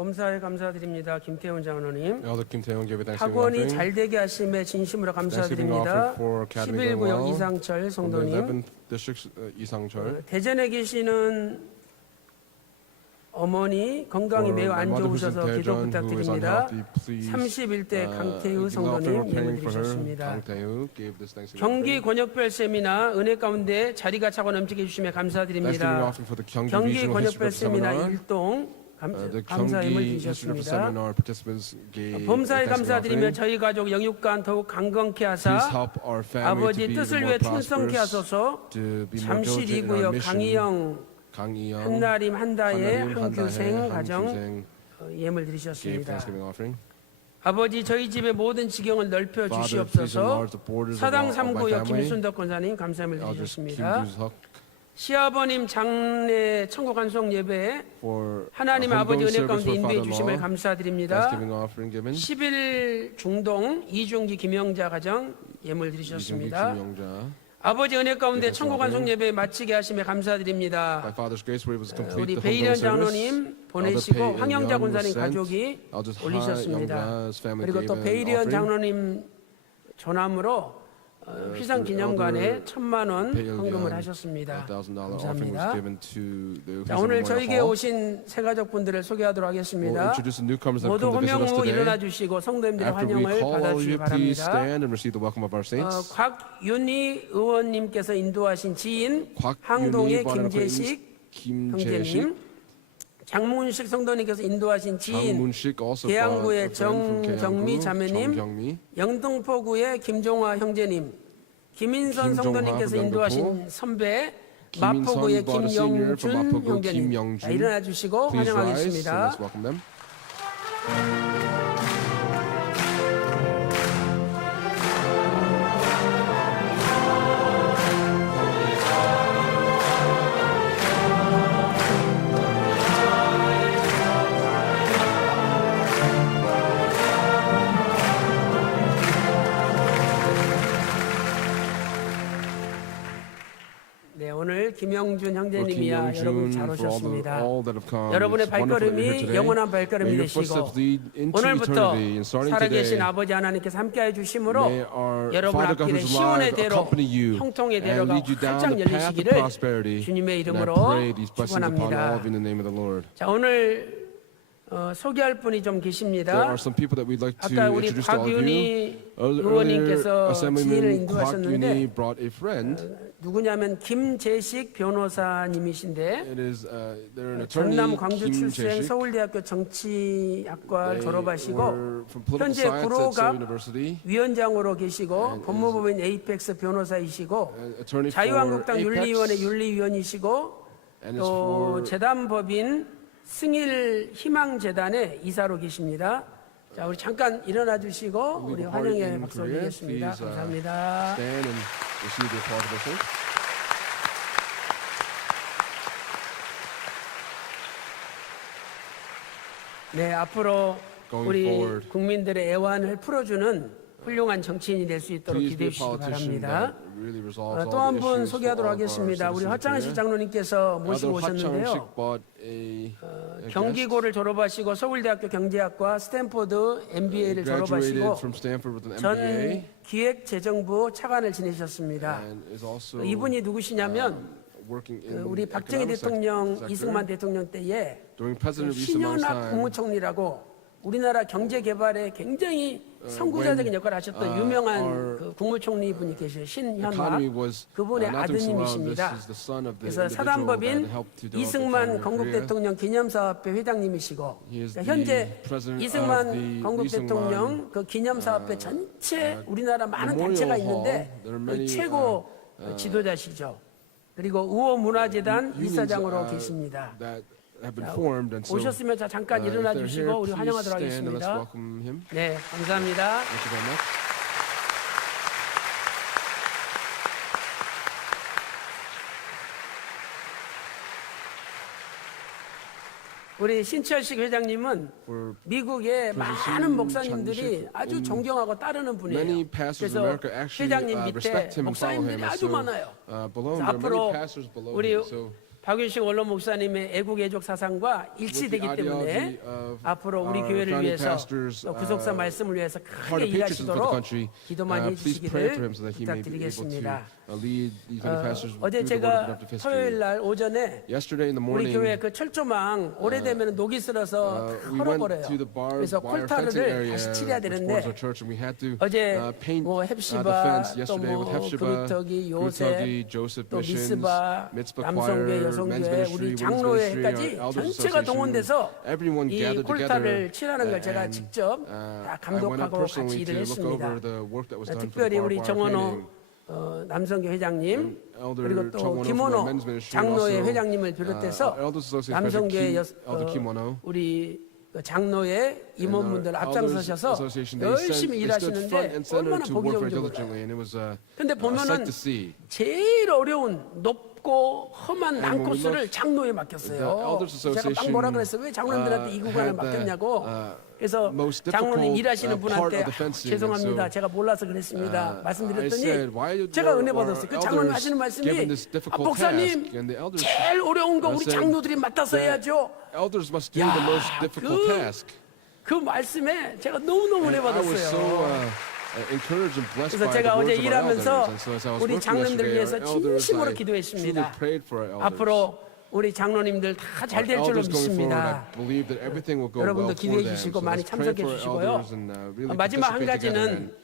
범사에 감사드립니다. 김태훈 장로님. Elder Kim Tae-young gave a thanksgiving 학원이 offering. 잘 되게 하심에 진심으로 Thanksgiving 감사드립니다. offering for academy going 11구역 well. 이상철 From the 성도님. 11th district, 이상철. 대전에 계시는 어머니 건강이 For 매우 my 안 mother who's in 좋으셔서 기도 Daejeon, who is 부탁드립니다. unhealthy, please 31대 강태우 give an offering 성도님 of praying 예물 for her. 드리셨습니다. Kang Tae-hu gave this thanksgiving 경기 offering. 권역별 세미나 은혜 가운데 자리가 차고 넘치게 해주시면 Thanksgiving 감사드립니다. offering for the Gyeonggi 경기 Regional 권역별 History 세미나 Seminar. 1동 The 감사임을 Gyeonggi History 드리셨습니다. Seminar participants gave a 범사에 thanksgiving 감사드리며 offering. 저희 가족 영육간 더욱 강건케 Please 하사 help our family to 아버지 be 뜻을 more 위해 충성케 prosperous, 하소서. to be more 잠실 diligent in our 2구역 mission. 강희영 강희영, 한나림 한다혜 한나림, 한규생 한다혜, 가정 한규생 예물 gave 드리셨습니다. thanksgiving offering. 아버지 저희 집의 모든 지경을 넓혀 Father, please 주시옵소서. enlarge the borders of 사당 my 3구역 family. 김순덕 권사님 감사함을 Elders Kim 드리셨습니다. Doo-seok 시아버님 장례 천국 환송 예배에 for 하나님 a 아버지 homegoing 은혜 가운데 service for 인도해 주심을 father-in-law. 감사드립니다. Thanksgiving offering given. 11 중동 이중기 김영자 가정 예물 이중기 드리셨습니다. 김영자. 아버지 은혜 가운데 Yes, 천국 환송 예배 마치게 하심에 By 감사드립니다. Father's grace, we're able to complete 우리 the 베이련 homegoing service. 장로님 보내시고 Elder Pei 황영자 and Young 군사님 was sent. 가족이 Elders 올리셨습니다. Young's family 그리고 gave 또 an 베이련 offering. 장로님 전함으로 휘상 기념관에 1,000만 원 Pei 헌금을 Young, 하셨습니다. $1,000 offering was 감사합니다. given to the 자, Hussein 오늘 Memorial 저에게 Hall. 오신 새 가족분들을 소개하도록 We'll 하겠습니다. introduce the newcomers that have 모두 come to visit us 호명 후 today. 일어나 주시고 성도님들의 After we 환영을 call all 받아주시기 you, please 바랍니다. stand and receive the welcome of our saints. 곽윤희 의원님께서 인도하신 지인 곽윤희 항동의 Bonaparte 김재식 김재식, 형제님, 장문식 성도님께서 인도하신 지인 장문식 also 계양구의 a friend from 정경미 계양구, 자매님, 정경미, 영등포구의 김종화 형제님, 김인선 김종화 성도님께서 from 인도하신 영등포, 선배 김인선 마포구의 brother senior from 김영준 마포구 형제님, 김영준. 자, 일어나 주시고 please rise and 환영하겠습니다. let's welcome them. 네, 오늘 김영준 For 형제님이야 Kim 여러분 Young-jun, 잘 for 오셨습니다. all that have come. 여러분의 It's wonderful that you're here 발걸음이 today. 영원한 발걸음이 May your 되시고 footsteps lead into 오늘부터 eternity. And starting 살아계신 today, 아버지 하나님께서 함께해 주심으로 may our 여러분 Father God 앞길에 who's 시온의 alive 대로 accompany you 형통의 and 대로가 lead you down 활짝 the path of 열리시기를 prosperity. 주님의 And I 이름으로 pray these blessings upon all 축원합니다. of you in the name of the Lord. 자, 오늘 소개할 분이 좀 There 계십니다. are some people that we'd like to 아까 우리 introduce to all of you. 곽윤희 Earlier, 의원님께서 지인을 Assemblyman 인도하셨는데 Kwak brought a friend. 누구냐면 김재식 변호사님이신데 It is they're an attorney, 전남 광주 Kim 출생 Jae-sik. 서울대학교 정치학과를 They 졸업하시고 were from political 현재 science at Seoul 구로갑 University. 위원장으로 계시고 And 법무법인 에이펙스 변호사이시고 Attorney for 자유한국당 Apex, 윤리위원회 윤리위원이시고 and is 또 for 재단법인 승일 희망재단의 이사로 계십니다. 자, 우리 잠깐 일어나 주시고 우리 Legal 환영의 Party in 박수 Korea. 올리겠습니다. Please, 감사합니다. stand and receive the applause of the saints. 네, 앞으로 Going 우리 forward. 국민들의 애환을 풀어주는 훌륭한 정치인이 될 수 있도록 Please be 기대해 a 주시기 politician 바랍니다. that really resolves all 또 한 the 분 issues for 소개하도록 all of our 하겠습니다. 우리 citizens 화창식 here. 장로님께서 모시고 Elder Hak 오셨는데요. Chang-sik bought a guest. 경기고를 졸업하시고 서울대학교 경제학과 스탠포드 MBA를 Graduated 졸업하시고 from Stanford with an 전 MBA 기획재정부 차관을 지내셨습니다. and is also 이분이 누구시냐면 working in 우리 박정희 economic 대통령, sector. 이승만 대통령 때에 During President Lee-sung-man's 신현학 time, 국무총리라고 우리나라 경제 개발에 굉장히 선구자적인 역할을 하셨던 유명한 그 국무총리 분이 계셔요. 신현학. economy was 그분의 not doing so well. 아드님이십니다. This is the son of the 그래서 individual that 사단법인 helped to develop the 이승만 economy of 건국 Korea. 대통령 기념사업회 회장님이시고 He is 그러니까 현재 the president 이승만 of the 건국 이승만, 대통령 그 기념사업회 전체 우리나라 많은 Memorial 단체가 Hall. 있는데 There are 그 many, 최고 지도자시죠. 그리고 우호문화재단 unions, 이사장으로 계십니다. that have been formed, and so 오셨으면 자 잠깐 if 일어나 they're 주시고 here, 우리 please 환영하도록 stand and let's 하겠습니다. welcome him. 네, 감사합니다. Thank you very much. 우리 신철식 회장님은 For 미국의 많은 목사님들이 아주 존경하고 따르는 many 분이에요. pastors 그래서 in America actually 회장님 밑에 respect him and follow 목사님들이 him. 아주 So 많아요. below him, 그래서 there are 앞으로 many pastors below 우리 him. So 박윤식 원로 목사님의 애국 애족 사상과 일치되기 With the 때문에 ideology of 앞으로 우리 our 교회를 founding 위해서 pastors, 또 구속사 말씀을 위해서 heart 크게 of patriotism for the 일하시도록 country. 기도 많이 Please pray for him 해주시기를 so that he may be able to 부탁드리겠습니다. lead these founding pastors 어제 through the word of 제가 redemptive 토요일 history. 날 오전에 Yesterday in the 우리 morning, 교회 그 철조망 오래되면 녹이 쓸어서 we went 헐어버려요. to the barbed 그래서 wire fencing 콜타를 area 다시 칠해야 which 되는데 borders our church, and we had to 어제 paint 뭐 the 헵시바 fence 또 yesterday with 뭐 Hepzibah, 그루터기 요셉 Grutogi, Joseph 또 Missions, 미스바 Mitzvah 남성교회 Choir, Men's 여성교회 Ministry, 우리 Women's 장로회까지 Ministry, our Elders 전체가 Association. 동원돼서 Everyone 이 gathered 콜타를 together, 칠하는 걸 제가 and, 직접 I 다 went up 감독하고 같이 personally 일을 to look 했습니다. over the work that was done for the 특별히 barbed 우리 wire 정원호 painting. 남성교 회장님 Elder 그리고 또 Chong Won-ho from the 김원호 Men's Ministry, 장로회 also, 회장님을 비롯해서 our Elders Association 남성교회 Elder Kim Won-ho. 우리 그 장로회 임원분들 And our 앞장서셔서 Elders Association, they 열심히 stood front 일하시는데 and center 얼마나 to 보기 work very 좋은지 몰라요. diligently, and it was 근데 a 보면은 sight to see. 제일 어려운 높고 험한 난 when we 코스를 look, 장로에 the 맡겼어요. Elders 제가 막 뭐라 그랬어요. 왜 장로님들한테 이 구간을 had the, 맡겼냐고. 그래서 most 장로님 difficult, 일하시는 part 분한테 of the fencing, 죄송합니다. and so, 제가 몰라서 그랬습니다. I said, why 말씀드렸더니 제가 은혜 were our 받았어요. 그 장로님 elders 하시는 말씀이 given this difficult 목사님 task? And the elders 제일 어려운 거 우리 said 장로들이 맡아서 that 해야죠. elders must do the most difficult task. 그 말씀에 제가 너무너무 은혜 And I was so 받았어요. encouraged and blessed 그래서 by the 제가 어제 words of our elders. 일하면서 And so as I was 우리 working 장로님들 yesterday, 위해서 our elders, 진심으로 I 기도했습니다. truly prayed for our elders. 앞으로 우리 장로님들 다 잘 될 Our 줄로 elders going forward, 믿습니다. I believe that everything will go 여러분도 well for 기도해 them. 주시고 So 많이 let's pray 참석해 for our 주시고요. elders and really 마지막 한 participate together. 가지는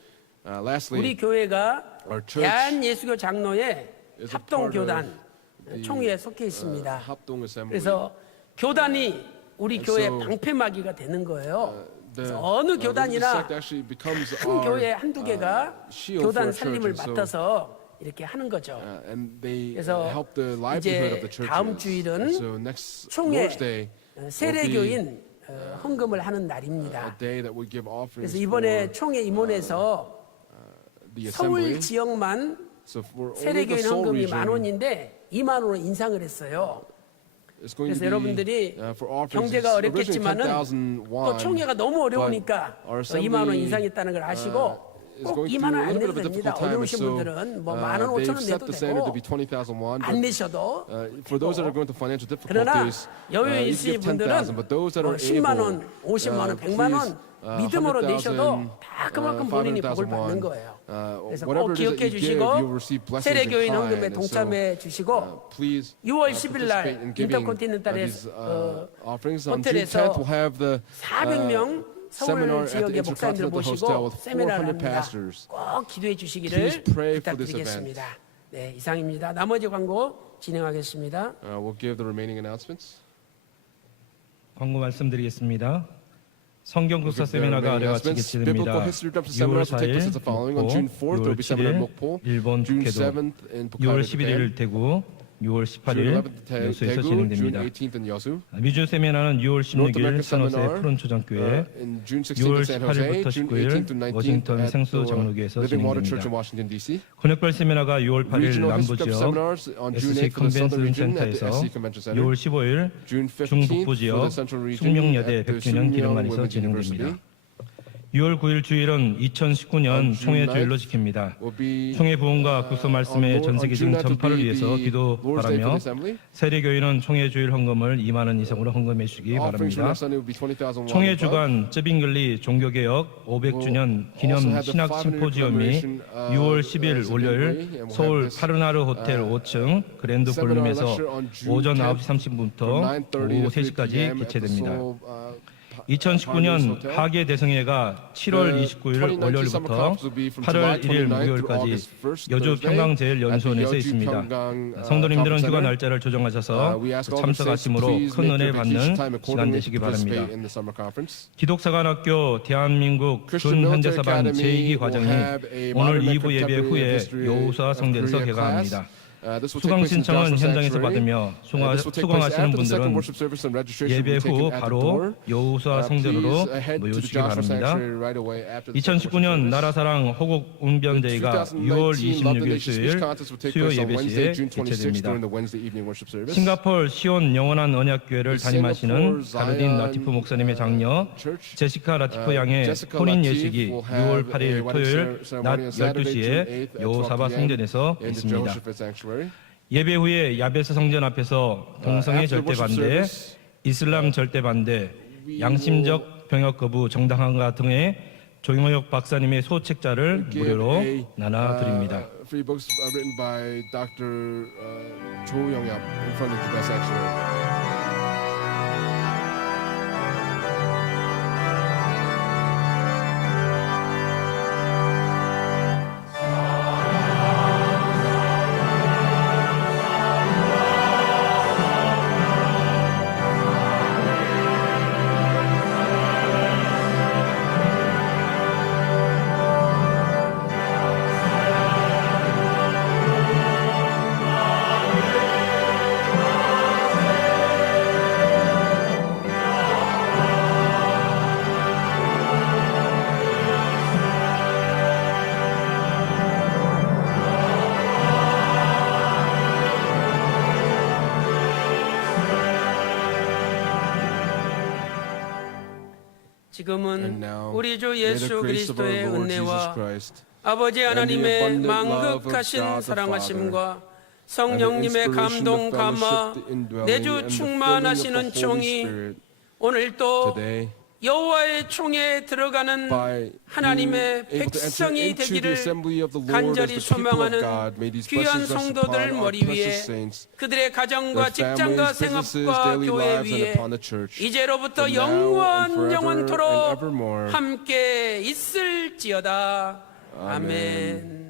And, lastly, 우리 교회가 our church 대한예수교 장로회 is a 합동교단 part of 총회에 속해 있습니다. 합동 assembly. 그래서 교단이 우리 And 교회 so, 방패막이가 되는 거예요. The 그래서 어느 religious 교단이나 sect actually becomes 큰 our 교회 한두 개가 shield for 교단 our church. 살림을 And so, 맡아서 이렇게 하는 거죠. and they 그래서 help the livelihood of 이제 the churches. 다음 주일은 And so next 총회 Lord's Day will be 세례교인 헌금을 하는 a 날입니다. day that we give offerings 그래서 이번에 for 총회 임원에서 the 서울 assembly. 지역만 So for only the 세례교인 Seoul 헌금이 region, 10,000원인데 2만 원으로 인상을 했어요. it's going to 그래서 be 여러분들이 for offerings. 경제가 It's originally 어렵겠지만은 10,000 또 won. 총회가 너무 어려우니까 our 2만 원 assembly, 인상했다는 걸 아시고 is 꼭 going 2만 원 through a 안 little 내도 bit of a 됩니다. difficult time. 어려우신 So 분들은 뭐 10,000원, 5,000원 they've set 내도 the standard to 되고 be 20,000 won. 안 But 내셔도 for those that are going to financial 그러나 difficulties, 여유 you 있으신 give 10,000. 분들은 But those that 뭐 are 10만 able, 원, 50만 원, 100만 원 믿음으로 내셔도 다 그만큼 본인이 복을 받는 거예요. 그래서 꼭 whatever it is that 기억해 you give, you will 주시고 receive blessings in 세례교인 kind. 헌금에 And so, 동참해 주시고 please 6월 10일 날 participate in giving 인터컨티넨탈의 these offerings. On June 호텔에서 10th, we'll have the 400명 seminar 서울 at the 지역의 목사님들 Intercontinental Hostel 모시고 with 세미나를 400 합니다. pastors. 꼭 기도해 주시기를 Please pray for this 부탁드리겠습니다. 네, 이상입니다. 나머지 광고 진행하겠습니다. We'll give the remaining announcements. 광고 말씀드리겠습니다. 성경국사 세미나가 아래와 같이 Biblical 개최됩니다. history redemption 6월 seminars will take place as the 4일 following. On June 4th, there will be seminar in Mokpo. 일본 June 북해도, 7th in 6월 Hokkaido, 11일 Japan. 대구, 6월 June 18일 11th, 여수에서 Daegu. June 진행됩니다. 18th in Yosu. 미주 세미나는 6월 North 16일 American 산호세 seminar 푸른 초장교회, in June 16th 6월 in San Jose, 18일부터 June 19일 18th to 19th 워싱턴 at 생수 the 장로교에서 Living Water Church in 진행됩니다. Washington D.C. 권역별 세미나가 6월 8일 Regional 남부 History 지역 seminars on June SC 8th for the Southern 컨벤션 Region at the 센터에서 SC Convention Center. 6월 15일 June 15th 중북부 for 지역 the Central Region 숙명여대 at the 백주년 Sookmyung 기념관에서 Women's 진행됩니다. University. 6월 9일 주일은 2019년 총회 주일로 지킵니다. Will be 총회 부흥과 국소 말씀의 전 세계적인 전파를 위해서 기도 바라며 세례교인은 총회 주일 헌금을 2만 원 이상으로 헌금해 주시기 바랍니다. 총회 주간 쯔빙글리 종교개혁 500주년 기념 신학 심포지엄이 6월 10일 월요일 서울 파르나르 호텔 5층 그랜드 볼룸에서 오전 9시 30분부터 오후 3시까지 개최됩니다. 2019년 하계 대성회가 7월 29일 월요일부터 8월 1일 목요일까지 여주 평강제일연수원에서 있습니다. 성도님들은 휴가 날짜를 조정하셔서 참석하심으로 큰 은혜 받는 시간 되시기 바랍니다. 기독사관학교 대한민국 준현대사반 제2기 과정이 오늘 2부 예배 후에 여우수와 성전에서 개강합니다. 수강 신청은 현장에서 받으며 수강하시는 분들은 예배 후 바로 여우수와 성전으로 모여주시기 바랍니다. 2019년 나라사랑 호국 웅변대회가 6월 26일 수요일 수요 예배 시에 개최됩니다. 싱가포르 시온 영원한 언약교회를 담임하시는 가르딘 라티프 목사님의 장녀 제시카 라티프 양의 혼인 예식이 6월 8일 토요일 낮 12시에 여우사바 성전에서 있습니다. 예배 후에 야베스 성전 앞에서 동성애 After 절대 worship 반대, service, 이슬람 절대 반대, 양심적 병역 거부 정당한가 등의 조용혁 박사님의 소책자를 give 무료로 a, 나눠 드립니다. free books written by Dr. Cho Young-yap in front of the Best Sanctuary. And 지금은 now, 우리 주 may the 예수 grace of our 그리스도의 Lord Jesus 은혜와 Christ 아버지 and the 하나님의 abundant love of 망극하신 God the 사랑하심과 and the 성령님의 inspiration, 감동 the 감화 fellowship, the indwelling, 내주 and the filling of the 충만하시는 Holy 총이 Spirit 오늘도 today 여호와의 총에 들어가는 by 하나님의 being able to enter 백성이 into the 되기를 assembly of the Lord as 간절히 the people of 소망하는 God. May these 귀한 blessings rest 성도들 upon our 머리 위에 precious saints, 그들의 가정과 their 직장과 families, businesses, 생업과 daily 교회 lives, and 위에 upon the church. 이제로부터 And now and forever 영원토록 and evermore. 함께 있을지어다. 아멘. 아멘.